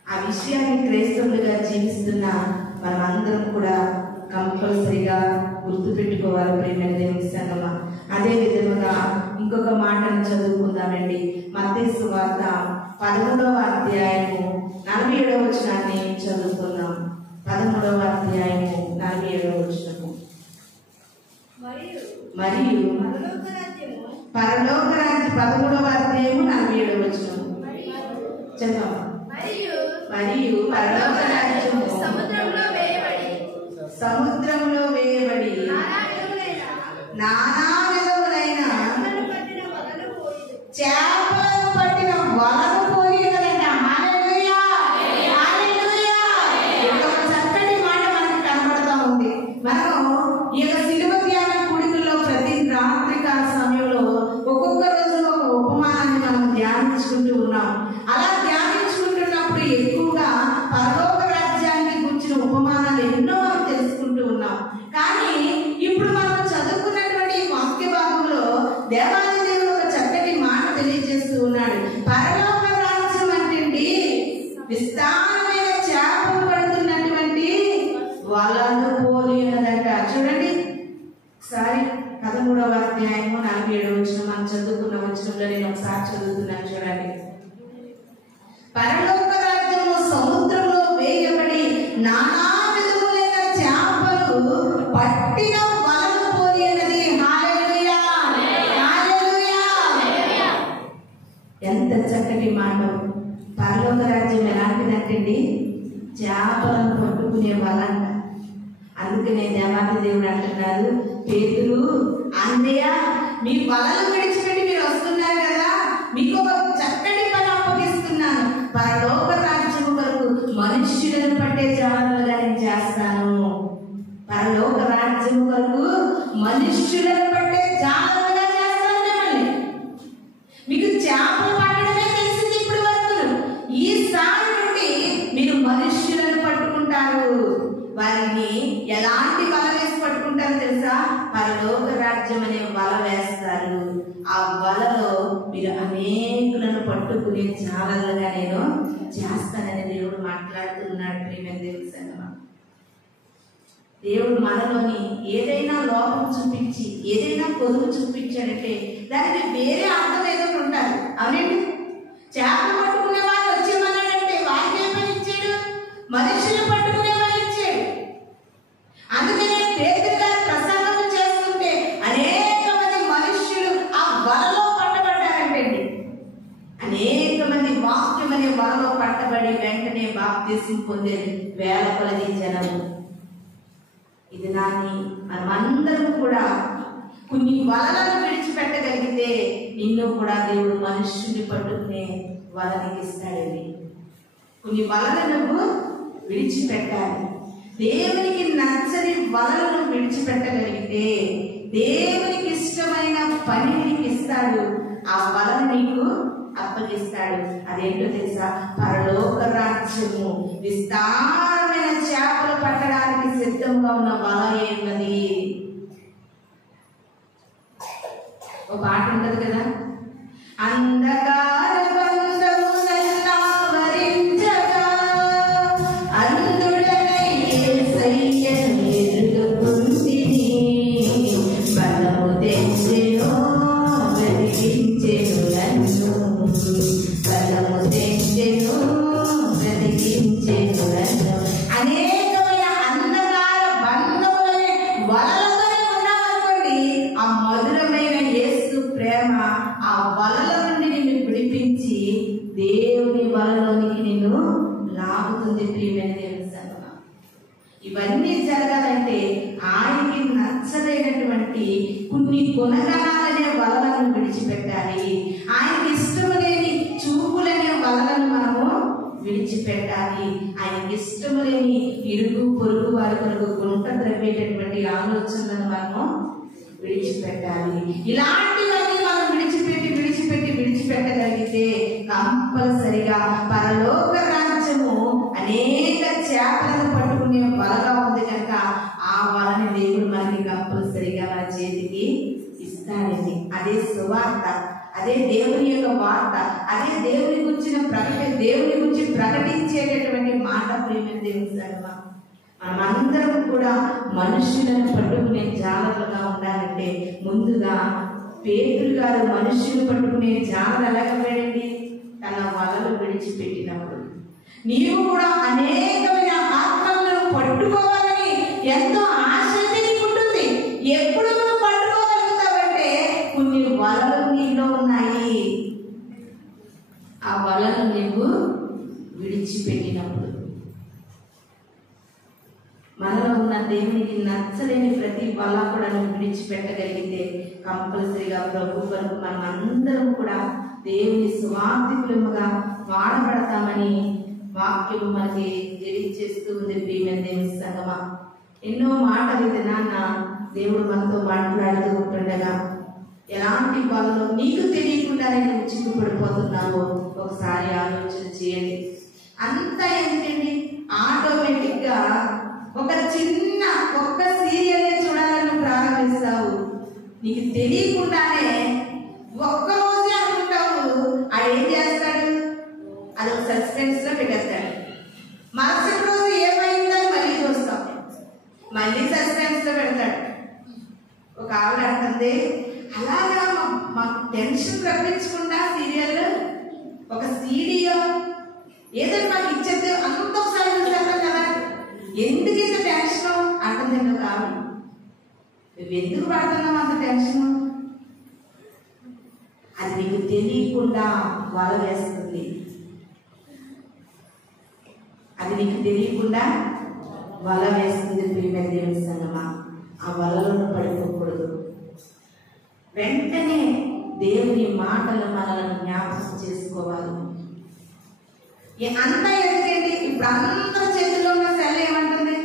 ఆ విషయాన్ని క్రైస్తవులుగా జీవిస్తున్న మనమందరం కూడా కంపల్సరిగా గుర్తుపెట్టుకోవాలి ప్రియమైన దేవుని సంగమా. అదే విధముగా ఇంకొక మాటను చదువుకుందామండి. మత్తయి సువార్త 13వ అధ్యాయము 47వ వచనాన్ని చదువుకుందాం. 13వ అధ్యాయము 47వ వచనము. మరియు పరలోక రాజ్యం 13వ అధ్యాయము 47వ వచనము చదవండి. మరియు పరలోక రాజ్యము సముద్రంలో వేయబడి నానా విధములైన చేపలను పట్టిన వలను పోలినదంట. హల్లెలూయా, హల్లెలూయా. ఒక చక్కటి మాట మనకు కనబడతా ఉంది. మనము ఈ శిలువ ధ్యాన కూడికల్లో ప్రతి రాత్రికాల సమయంలో ఒక్కొక్క రోజు ఒక ఉపమానాన్ని మనం ధ్యానించుకుంటూ ఉన్నాం. అలా ధ్యానించుకుంటున్నప్పుడు ఎక్కువగా పరలోక రాజ్యానికి గురించిన ఉపమానాలు ఎన్నో మనం తెలుసుకుంటూ ఉన్నాం. కానీ ఇప్పుడు మనం చదువుకున్నటువంటి వాక్య భాగంలో దేవాది దేవుడు ఒక చక్కటి మాట తెలియజేస్తూ ఉన్నాడు. పరలోక రాజ్యం అంటే విస్తారమైన చేపలు పడుతున్నటువంటి వలను పోలి ఉన్నదట. చూడండి ఒకసారి 13వ అధ్యాయము 47వ వచనం మనం చదువుకున్న వచనంలో నేను ఒకసారి చదువుతున్నాను. చూడండి. పరలోక రాజ్యము సముద్రంలో వేయబడి నానా విధములైన చేపలు పట్టిన వలను పోలి ఉన్నది. హల్లెలూయా, హల్లెలూయా. ఎంత చక్కటి మాట. పరలోక రాజ్యం ఎలాంటిదంటండి? చేపలను పట్టుకునే వలంట. అందుకనే దేవాది దేవుడు అంటున్నారు, పేతురు, అన్నయ్య, మీ వలలు విడిచిపెట్టి మీరు వస్తున్నారు కదా, మీకు ఒక చక్కటి పని అప్పగిస్తున్నాను. పరలోక రాజ్యం వరకు మనుష్యులను పట్టే జాలలుగా నేను చేస్తాను. పరలోక రాజ్యం వరకు మనుష్యులను పట్టే జాలలుగా చేస్తాను మిమ్మల్ని. మీకు చేపలు పట్టడమే తెలిసింది ఇప్పుడు వరకు. ఈసారి నుండి మీరు మనుష్యులను పట్టుకుంటారు. వారిని ఎలాంటి వల వేసి పట్టుకుంటారో తెలుసా? పరలోక రాజ్యం అనే వల వేస్తారు. ఆ వలలో మీరు అనేకులను పట్టుకునే జాలలుగా నేను చేస్తానని దేవుడు మాట్లాడుతున్నాడు. ప్రియమైన దేవుని సంగమా, దేవుడు మనలోని ఏదైనా లోపం చూపించి ఏదైనా కొదువు చూపించాడంటే దానికి వేరే అర్థం ఏదో ఉంటారు. అవునండి. చేపలు పట్టుకునే వాళ్ళు వచ్చేమన్నాడంటే వారికి ఏ పని ఇచ్చాడు? మనుషులు పట్టుకునే వాళ్ళు ఇచ్చాడు. అందుకనే పేతురు గారు ప్రసంగం చేస్తుంటే అనేక మంది మనుష్యులు ఆ వలలో పట్టబడ్డారంటండి. అనేక మంది వాక్యం అనే వలలో పట్టబడి వెంటనే బాప్తిసం పొందేది వేల కొలది జనము. ఇది నాని మనమందరం కూడా కొన్ని వలలను విడిచిపెట్టగలిగితే నిన్ను కూడా దేవుడు మనుష్యుని పట్టుకునే వలని ఇస్తాడండి. కొన్ని వలలను విడిచిపెట్టాలి. దేవునికి నచ్చని వలలను విడిచిపెట్టగలిగితే దేవునికి ఇష్టమైన పని నీకు ఇస్తాడు. ఆ వలను నీకు అప్పగిస్తాడు. అదేంటో తెలుసా? పరలోక రాజ్యము విస్తారమైన చేపలు పట్టడానికి సిద్ధంగా ఉన్న వల ఏమది? ఒక పాట ఉంటది కదా, అంధకార బంధములెల్లా వరించగా అందుడనై యేసయ్యను ఎరుగుకుంటిని. బలము తెచ్చెను బ్రతికించెను నన్ను, బలము తెచ్చెను బ్రతికించెను నన్ను. అనేకమైన అంధకార బంధములనే వలలతోనే ఉన్నామనుకోండి, ఆ మధురమైన యేసు ప్రేమ ఆ వలల నుండి నిన్ను విడిపించి దేవుని వలలోనికి నిన్ను లాగుతుంది. ప్రియమైన దేవుని సంగమా, ఇవన్నీ జరగాలంటే ఆయనకి నచ్చలేనటువంటి కొన్ని గుణగణాలనే వలలను విడిచిపెట్టాలి. ఆయనకి ఇష్టము లేని చూపులనే వలలను మనము విడిచిపెట్టాలి. ఆయనకి ఇష్టము లేని ఇరుగు పొరుగు వారి కొరకు గుంట ద్రవ్వేటటువంటి ఆలోచనలను మనము విడిచిపెట్టాలి. ఇలాంటివన్నీ మనం విడిచిపెట్టగలిగితే కంపల్సరిగా పరలోక రాజ్యము అనేక చేపలను పట్టుకునే వలగా ఉంది కనుక ఆ వలని దేవుడు మనకి కంపల్సరిగా మన చేతికి ఇస్తాడండి. అదే సువార్త. అదే దేవుని యొక్క వార్త, అదే దేవుని గురించి ప్రకటించేటటువంటి మాట. ప్రియమైన దేవుని సంగమా, మనమందరం కూడా మనుషులను పట్టుకునే జాలరులుగా ఉండాలంటే ముందుగా పేతురు గారు మనుషులు పట్టుకునే జాలరు ఎలాగండి? తన వలలు విడిచిపెట్టినప్పుడు. నీవు కూడా అనేకమైన ఆత్మలను పట్టుకోవాలని ఎంతో ఆసక్తి నీకు ఉంటుంది. ఎప్పుడు నువ్వు పట్టుకోగలుగుతావంటే కొన్ని వలలు నీలో ఉన్నాయి, ఆ వలను నీవు విడిచిపెట్టినప్పుడు. మనలో ఉన్న దేవునికి నచ్చలేని ప్రతి వల్ల కూడా నువ్వు విడిచిపెట్టగలిగితే కంపల్సరీగా ప్రభు వరకు మనం అందరం కూడా దేవుని స్వార్థికులుగా వాడబడతామని వాక్యం మనకి తెలియజేస్తూ ఉంది. ప్రియమైన దేవుని సంగమా, ఎన్నో మాటలు ఇది నాన్న దేవుడు మనతో మాట్లాడుతూ ఉంటుండగా ఎలాంటి వాళ్ళలో నీకు తెలియకుండానే నువ్వు చిక్కుపడిపోతున్నావో ఒకసారి ఆలోచన చేయండి. అంతా ఎందుకండి? ఆటోమేటిక్గా ఒక్క సీరియల్ చూడాలని ప్రారంభిస్తావు. నీకు తెలియకుండానే ఒక్కరోజే అనుకుంటావు, ఆడేం చేస్తాడు? అదొక సస్పెన్స్ లో పెట్టేస్తాడు. మరుసటి రోజు ఏమైందని మళ్ళీ చూస్తాం, మళ్ళీ సస్పెన్స్ లో పెడతాడు. ఒక ఆవిడ అంటుంది, అలాగా మాకు టెన్షన్ రప్పించకుండా సీరియల్ ఒక సీడీయో ఏదో మాకు ఇచ్చేది అంత ఒకసారి చూసేస్తాం కదా, ఎందుకు ఇంత టెన్షన్ అంటుంది. ఒక ఆవిడ, నువ్వు ఎందుకు పడుతున్నావు అంత టెన్షన్? అది నీకు తెలియకుండా వల వేస్తుంది. అది నీకు తెలియకుండా వల వేస్తుంది. ప్రియమైన దేవుని సంగమా, ఆ వలలో పడిపోకూడదు. వెంటనే దేవుని మాటలు మనల్ని జ్ఞాపకం చేసుకోవాలి. అంతా ఎందుకండి? ఇప్పుడు అందరి చేతిలో ఉన్న సెల్ ఏమంటుంది?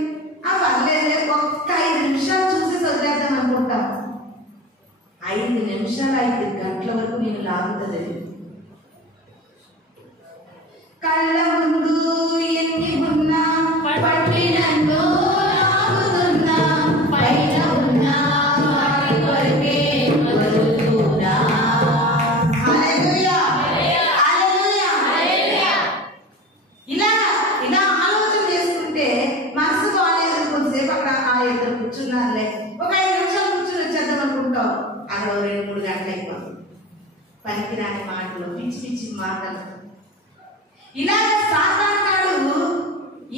పర్లేదు, ఒక్క 5 నిమిషాలు చూసి వదిలేద్దాం అనుకుంటాం. 5 నిమిషాలు 5 గంటల వరకు నేను లాగుతుంది. కళ్ళ ముందు ఎన్ని ఉన్నా పట్టి నన్ను లాగుతున్నా, పైన ఉన్నా వాటి కొరకే వదులుతున్నా. హల్లెలూయా, హల్లెలూయా, హల్లెలూయా. ఇలా ఆలోచన చేసుకుంటే మనసు బాగాలేదు. కొంతసేపు అక్కడ ఆ ఇద్దరు కూర్చున్నారులే, ఒక 5 నిమిషాలు కూర్చుని వచ్చేద్దాం అనుకుంటాం. అక్కడ 2-3 గంటలు అయిపోతుంది. పనికిరాని మాటలు, పిచ్చి పిచ్చి మాటలు. ఇలా సాతానుడు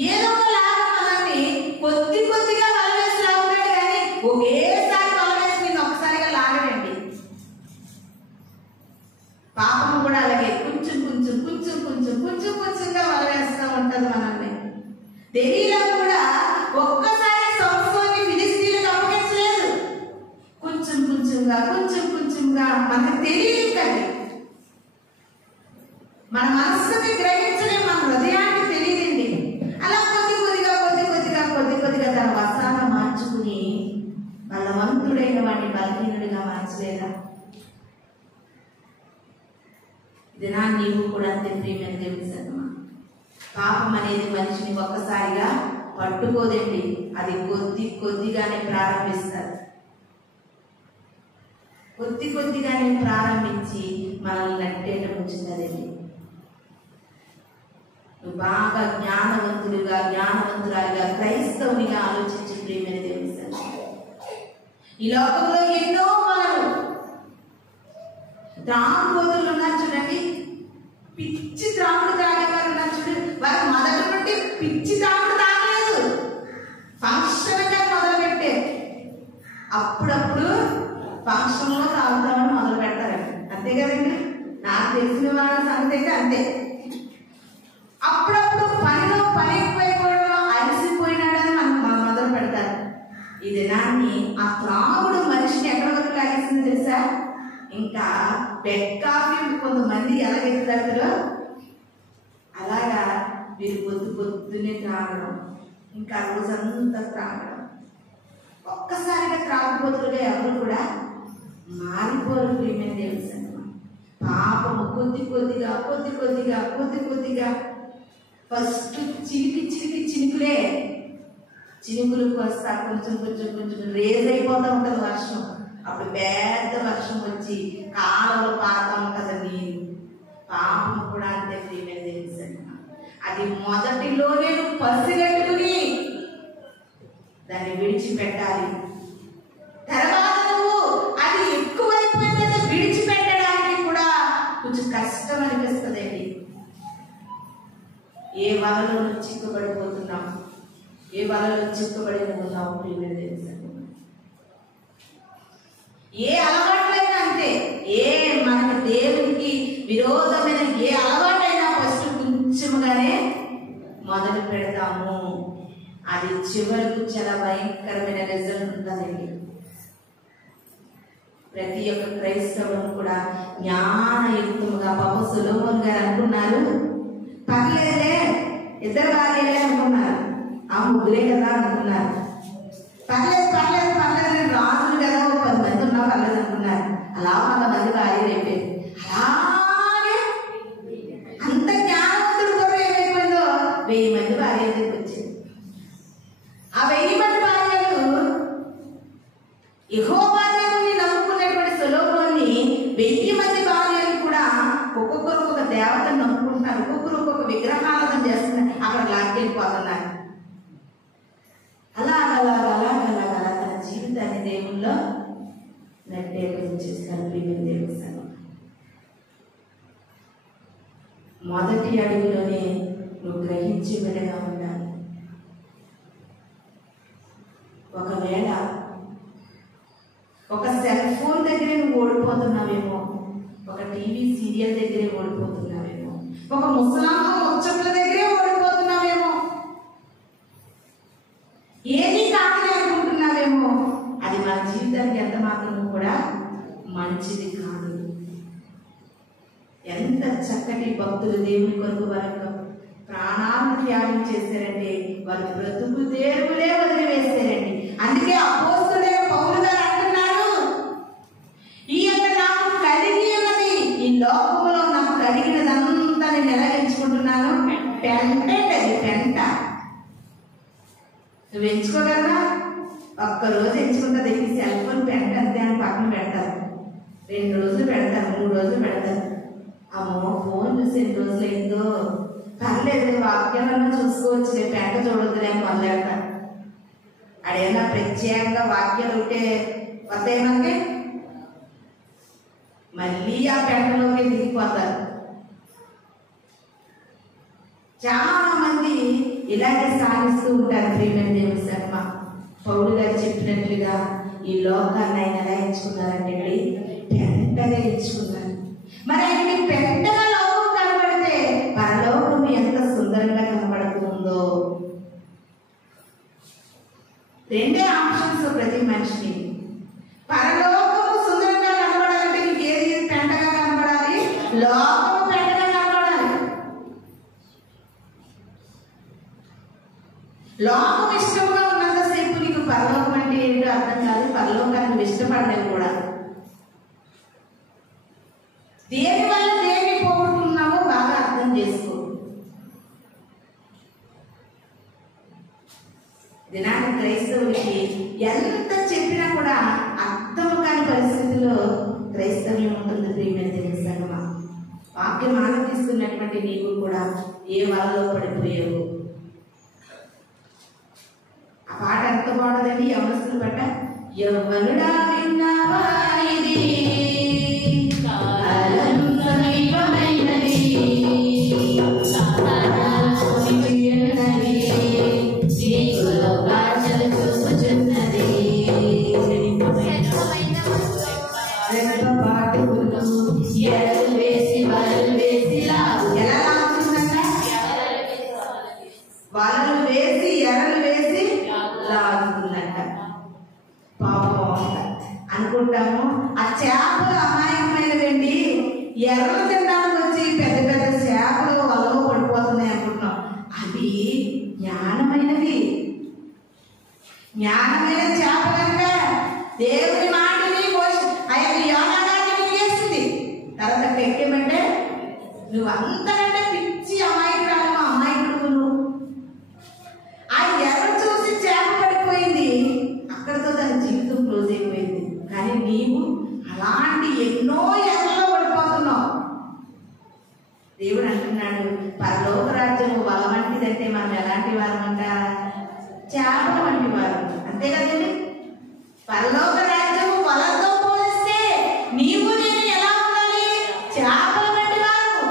ఏదో ఒకలాగా మనల్ని కొద్దిగా వలవేసి లాగుతాడు, కానీ ఒకేసారి వలవేసి నేను ఒకసారిగా లాగడండి. పాపము కూడా అలాగే కొంచెంగా వలవేస్తూ ఉంటుంది మనల్ని. తెలియలా కూడా ఒక్కసారి సంవత్సరాన్ని ఫిలిస్తీన్లకు అప్పగించలేదు. కొంచెంగా మనకు తెలియదు కదా, మన మనస్సుకి గ్రహించలేము, మన హృదయానికి తెలియదండి. అలా కొద్దిగా తన వస్త్రాన్ని మార్చుకుని బలవంతుడైన వాడిని బలహీనుడిగా మార్చలేదా? ఇదినా నీవు కూడా అంతే. ప్రియమైన దేవుని సంగమా, పాపం అనేది మనిషిని ఒక్కసారిగా పట్టుకోదండి. అది కొద్దిగానే ప్రారంభిస్తారు. కొద్దిగానే ప్రారంభించి మనల్ని నట్టేట ముంచుతుందండి. నువ్వు బాగా జ్ఞానవంతురాలుగా క్రైస్తవునిగా ఆలోచించి ప్రియమైన దేవుని సంగమా, ఈ లోకంలో ఎన్నో వలలు. త్రాగుబోతులు ఉన్నారు చూడండి, పిచ్చి త్రాగుడు తాగేవారు ఉన్నారు చూడండి. వారు మొదటి నుండి పిచ్చి త్రాగుడు తాగలేదు, ఫంక్షన్గా మొదలుపెట్టే. అప్పుడప్పుడు ఫంక్షన్లో తాగుతామని మొదలు పెడతారండి, అంతే కదండి. నాకు తెలిసిన వాళ్ళ సంగతి అయితే అంతే. అప్పుడప్పుడు పని ఎక్కువైపోవడంలో అలసిపోయినాడని మనం మొదలు పెడతారు. ఈ దినాన్ని ఆ త్రాగుడు మనిషిని ఎక్కడి వరకు లాగేసింది తెలుసా? ఇంకా బెడ్ కాఫీ కొంతమంది ఎలాగెత్తారో అలాగా వీరు పొద్దునే త్రాగడం, ఇంకా రోజంతా త్రాగడం. ఒక్కసారిగా త్రాగుబోతులుగా ఎవరు కూడా మారిపోరు. ప్రియమైన దేవుని సంగమా, పాపము కొద్దిగా ఫస్ట్ చినుకులకు వస్తా కొంచెం రేజ్ అయిపోతూ ఉంటుంది వర్షం. అప్పుడు పెద్ద వర్షం వచ్చి కాలంలో పారుతాం కదా నీరు. పాపం కూడా అంతే ప్రియమైన తెలుసు. అది మొదటిలోనే నువ్వు పసిగట్టుకుని దాన్ని విడిచిపెట్టాలి. తర్వాత నువ్వు అది ఎక్కువైపోయిన విడిచిపెట్టడానికి కూడా కొంచెం కష్టం అనిపిస్తుందండి. ఏ వలలో నువ్వు చిక్కుబడిపోతున్నావు, ఏ వలలో చిక్కుబడి ఉన్నావు ప్రియమైన తెలుసు. ఏ అలవాట్లైనా అంతే, ఏ మనకి దేవునికి విరోధమైన ఏ అలవాటైనా ఫస్ట్ కొంచెముగానే మొదలు పెడతాము. అది చివరకు చాలా భయంకరమైన రిజల్ట్ ఉంటుందండి. ప్రతి ఒక్క క్రైస్తవుడు కూడా జ్ఞానయుక్తముగా పాపం సొలొమోను గారు అనుకున్నారు, పర్లేదులే ఇద్దరు భార్యలే అనుకున్నారు, ఆ ముగ్గురే కదా అనుకున్నారు. పర్లేదు పర్లేదు పర్లేదు నేను రాజులు కదా 10 మంది ఉన్నా పర్లేదు అనుకున్నారు. అలా 100 మంది భార్యలు అయిపోయారు. అలాగే అంత జ్ఞానవంతుడు కూడా ఏమైపోయిందో 1000 మంది భార్యలు దగ్గరికి వచ్చారు. ఆ 1000 మంది భార్యలు యెహోవా దేవుని నమ్ముకున్నటువంటి సొలొమోనుని 1000 మంది భార్యలు కూడా ఒక్కొక్కరు ఒక్కొక్క దేవతను నమ్ముకుంటున్నారు, ఒక్కొక్కరు ఒక్కొక్క విగ్రహాలను చేస్తున్నారు, అక్కడ లాక్కెళ్ళిపోతున్నారు. అలాగలాగలాగలాగలా తన జీవితాన్ని దేవుల్లో నెట్టేస్తారు. ప్రియమైన దేవుని సంగమం, మొదటి అడుగులోనే నువ్వు గ్రహించి బిడ్డగా ఉండాలి. ఒకవేళ ఒక సెల్ ఫోన్ దగ్గరే నువ్వు ఓడిపోతున్నావేమో, ఒక టీవీ సీరియల్ దగ్గరే ఓడిపోతున్నావేమో, ఒక ముసలామ్మ ముచ్చట్ల దగ్గరే ఓడిపోతున్నావేమో, ఏది కాదని అనుకుంటున్నావేమో, అది మన జీవితానికి ఎంత మాత్రం కూడా మంచిది కాదు. ఎంత చక్కటి భక్తులు దేవుని కొరకు వారు ప్రాణాలను త్యాగం చేశారంటే వారు బ్రతుకు దేవులే వదిలివేశారండి. అందుకే అపోస్తలుడైన పౌలు గారు అంటున్నారు, ఈ యొక్క నాకు కలిగి ఉన్నది, ఈ లోకంలో నాకు కలిగినదంతా నేను ఎలా ఎంచుకుంటున్నాను, పెంట. అది పెంట. నువ్వు ఎంచుకోగలరా? ఒక్కరోజు ఎంచుకుంటా దగ్గర సెల్ ఫోన్ పెంట అంతే అని పక్కన పెడతారు. 2 రోజులు పెడతారు, 3 రోజులు పెడతారు. అమ్మో ఫోన్ చూసి 2 రోజులు అయిందో, పర్లేదు వాక్యాలను చూసుకోవచ్చు, పెంట చూడొద్దులే అని మొదలెడతారు. అడేనా ప్రత్యేకంగా వాక్యాలు ఉంటే వస్తాయి మనకి, మళ్ళీ ఆ పెంటలోకి దిగిపోతారు. చాలా మంది ఇలాగే సాగిస్తూ ఉంటారు. ప్రియమైన దేవుని శర్మ పౌలు గారు చెప్పినట్లుగా ఈ లోకాన్ని ఆయన ఎలా ఎంచుకున్నారంటే పెంటగా ఎంచుకున్నారు. మరి ఆయనకి పెంటగా లోకం కనబడితే పరలోకం ఎంత సుందరంగా కనబడుతుందో. 2 ఆప్షన్స్ ప్రతి మనిషిని. పరలోకము సుందరంగా కనబడాలంటే నీకు ఏది పెంటగా కనబడాలి, లోకము పెంటగా కనబడాలి. లోకం ఇష్టంగా ఉన్నంతసేపు నీకు పరలోకం అంటే ఏంటో అర్థం కాదు, పరలోకాన్ని నువ్వు ఇష్టపడలేవు కూడా. దేని వల్ల దేన్ని పోగొట్టుకున్నావో బాగా అర్థం చేసుకో. దినాన్ని క్రైస్తవులకి ఎంత చెప్పినా కూడా అర్థం కాని పరిస్థితుల్లో క్రైస్తవ్యం ఉంటుంది. ప్రియమైన దేవుని సంగమా, వాక్యం ఆనందిస్తున్నటువంటి నీకు కూడా ఏ వలలో పడిపోయావు. ఆ పాట ఎంత బాగుంటుందండి, యవనస్తులు పాట. యవ్వనుడా విన్నావా ఇది వలలు వేసి ఎరలు వేసి లాగుతుందంట. పాపం అనుకుంటాము ఆ చేపలు అమాయకమైనవండి, ఎర్రలు తినడానికి వచ్చి పెద్ద పెద్ద చేపలు వలలో పడిపోతున్నాయి అనుకుంటున్నాం. అవి జ్ఞానమైనవి. జ్ఞానమైన చేపలంట దేవుని మాటని ఆ యొక్క యోనాగాన్ని మింగేసింది. తర్వాత ఎక్కేమంటే నువ్వు అంతకంటే పిచ్చి అమాయకురాలు, అమాయకుడు. ఆ ఎర్ర చూసి చేప పడిపోయింది, అక్కడితో తన జీవితం క్లోజ్ అయిపోయింది. కానీ నీ ఎలాంటి వారు అంట? చేపల వంటి వారు. అంతే కదండి. పరలోక రాజ్యము వలతో పోలిస్తే నీవు నేను ఎలా ఉండాలి? చేపల వంటి వారు.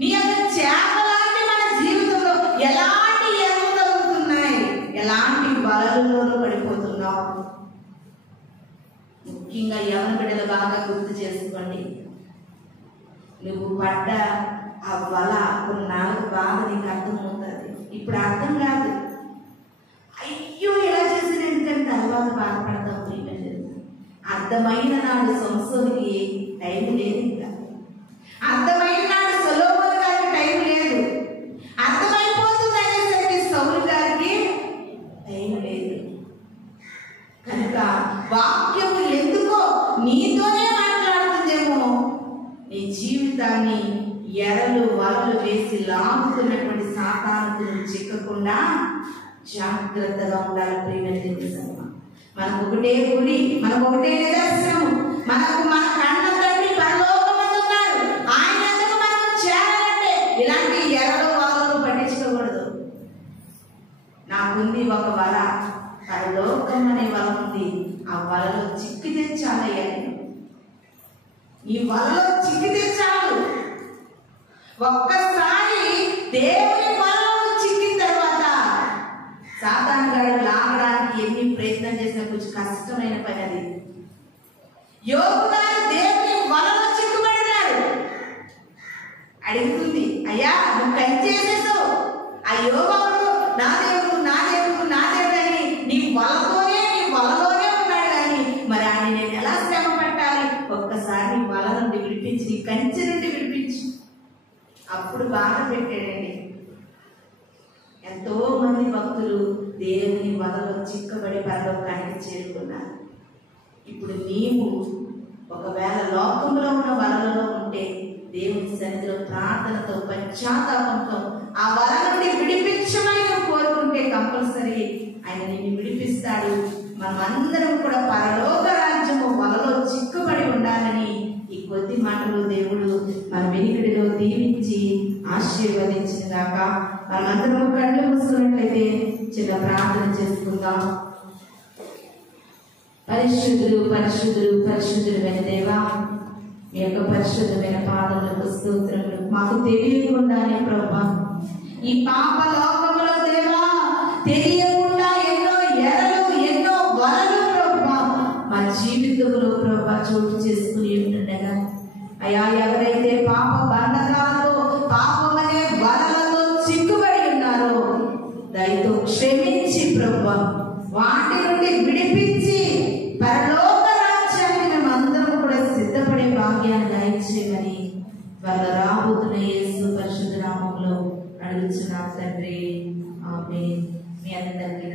నీ యొక్క చేపలాంటి మన జీవితంలో ఎలాంటి ఎరువులు అవుతున్నాయి, ఎలాంటి వలలలోనూ పడిపోతున్నావు. ముఖ్యంగా యవన బిడ్డలు బాగా గుర్తు చేసుకోండి. నువ్వు పడ్డ ఆ వల కొన్నాళ్ళకు బాధ నీకు అర్థమవుతుంది. ఇప్పుడు అర్థం కాదు. అయ్యో ఇలా చేసిన ఎందుకంటే తర్వాత బాధపడతావు. అర్థమైన నాడు సంసోనికి టైం లేదు. ఇంకా అర్థమైన నాడు సొలొమోను గారికి టైం లేదు. అర్థమైపోతుంది అనేసరికి సౌలు గారికి టైం లేదు. కనుక వాక్యము ఎందుకో నీతోనే మాట్లాడుతుందేమో. నీ జీవితాన్ని ఎరలు వలలు వేసి లాగుతున్నటువంటి సాతానుకు చిక్కకుండా జాగ్రత్తగా ఉండాలి. ప్రియమైన దేవుని సంగమా, మనకు ఒకటే గురి, మనకు ఒకటే నిదర్శనం. మనకు మన కన్న తండ్రి పరలోకమందు ఉన్నాడు. ఆయన ఎందుకు మనం చేరాలంటే ఇలాంటి ఎరలు వలలు పట్టించుకోకూడదు. నాకుంది ఒక వల, పరలోకం అనే వల ఉంది. ఆ వలలో చిక్కితే చాలయ్యా. ఈ వలలో చిక్కితే చాలు. ఒక్కసారి దేవుని వలలో చిక్కిన తర్వాత సాతాను గారు లాగడానికి ఎన్ని ప్రయత్నం చేసినా కొంచెం కష్టమైన పని అది. యోబు గారు దేవుని వలలో చిక్కుబడినాడు. అడుగుతుంది, అయ్యా నువ్వు కంచేసేసావు. ఆ యోబు నా దేవుడు నా దేవుడు నా దేవుడు అని నీ వలలోనే ఉన్నాడు. కానీ మరి ఆయన నేను ఎలా శ్రమ పెట్టాలి? ఒక్కసారి నీ వల నుండి విడిపించి, నీ కంచె నుండి విడిపించి, అప్పుడు బాధ పెట్టాడండి. ఎంతో మంది భక్తులు దేవుని వలలో చిక్కబడి పరలోకానికి చేరుకున్నారు. ఇప్పుడు నీవు ఒకవేళ లోకంలో ఉన్న వలలో ఉంటే దేవుని సన్నిధిలో ప్రార్థనతో పశ్చాత్తాపంతో ఆ వల నుండి విడిపించమని కోరుకుంటే కంపల్సరీ ఆయన నిన్ను విడిపిస్తాడు. మనమందరం కూడా పరలోక రాజ్యము వలలో చిక్కుబడి ఉండాలని ఈ కొద్ది మాటలు దేవుడు మన వెనుకడిలో దీవించి ఆశీర్వదించిందాక మనమందరం కళ్ళు మూసుకున్నట్లయితే చిన్న ప్రార్థన చేసుకుందాం. పరిశుద్ధుడు పరిశుద్ధుడు పరిశుద్ధుడైన దేవా, మీ యొక్క పరిశుద్ధమైన పాదములకు స్తోత్రములు. మాకు తెలియకుండానే ప్రభా ఈ పాప లోకములో దేవా తెలియకుండా ఎన్నో ఎరలు ఎన్నో వలలు ప్రభా మా జీవితంలో ప్రభా చోటు చేసుకుని ఉంటుండగా అయ్యా, ఎవరైతే పాప బంధకాలతో పాపమనే వలలతో చిక్కుబడి ఉన్నారో దయతో క్షమించి ప్రభా వాటి నుండి విడిపించి పరలోక రాజ్యాన్ని మేము అందరం కూడా సిద్ధపడే భాగ్యాన్ని దయచేయమని వాళ్ళ రాబోతున్న యేసు పరిశుద్ధ నామములో అడుగుచున్నాం తండ్రి. ఆమేన్. మీ అందరికీ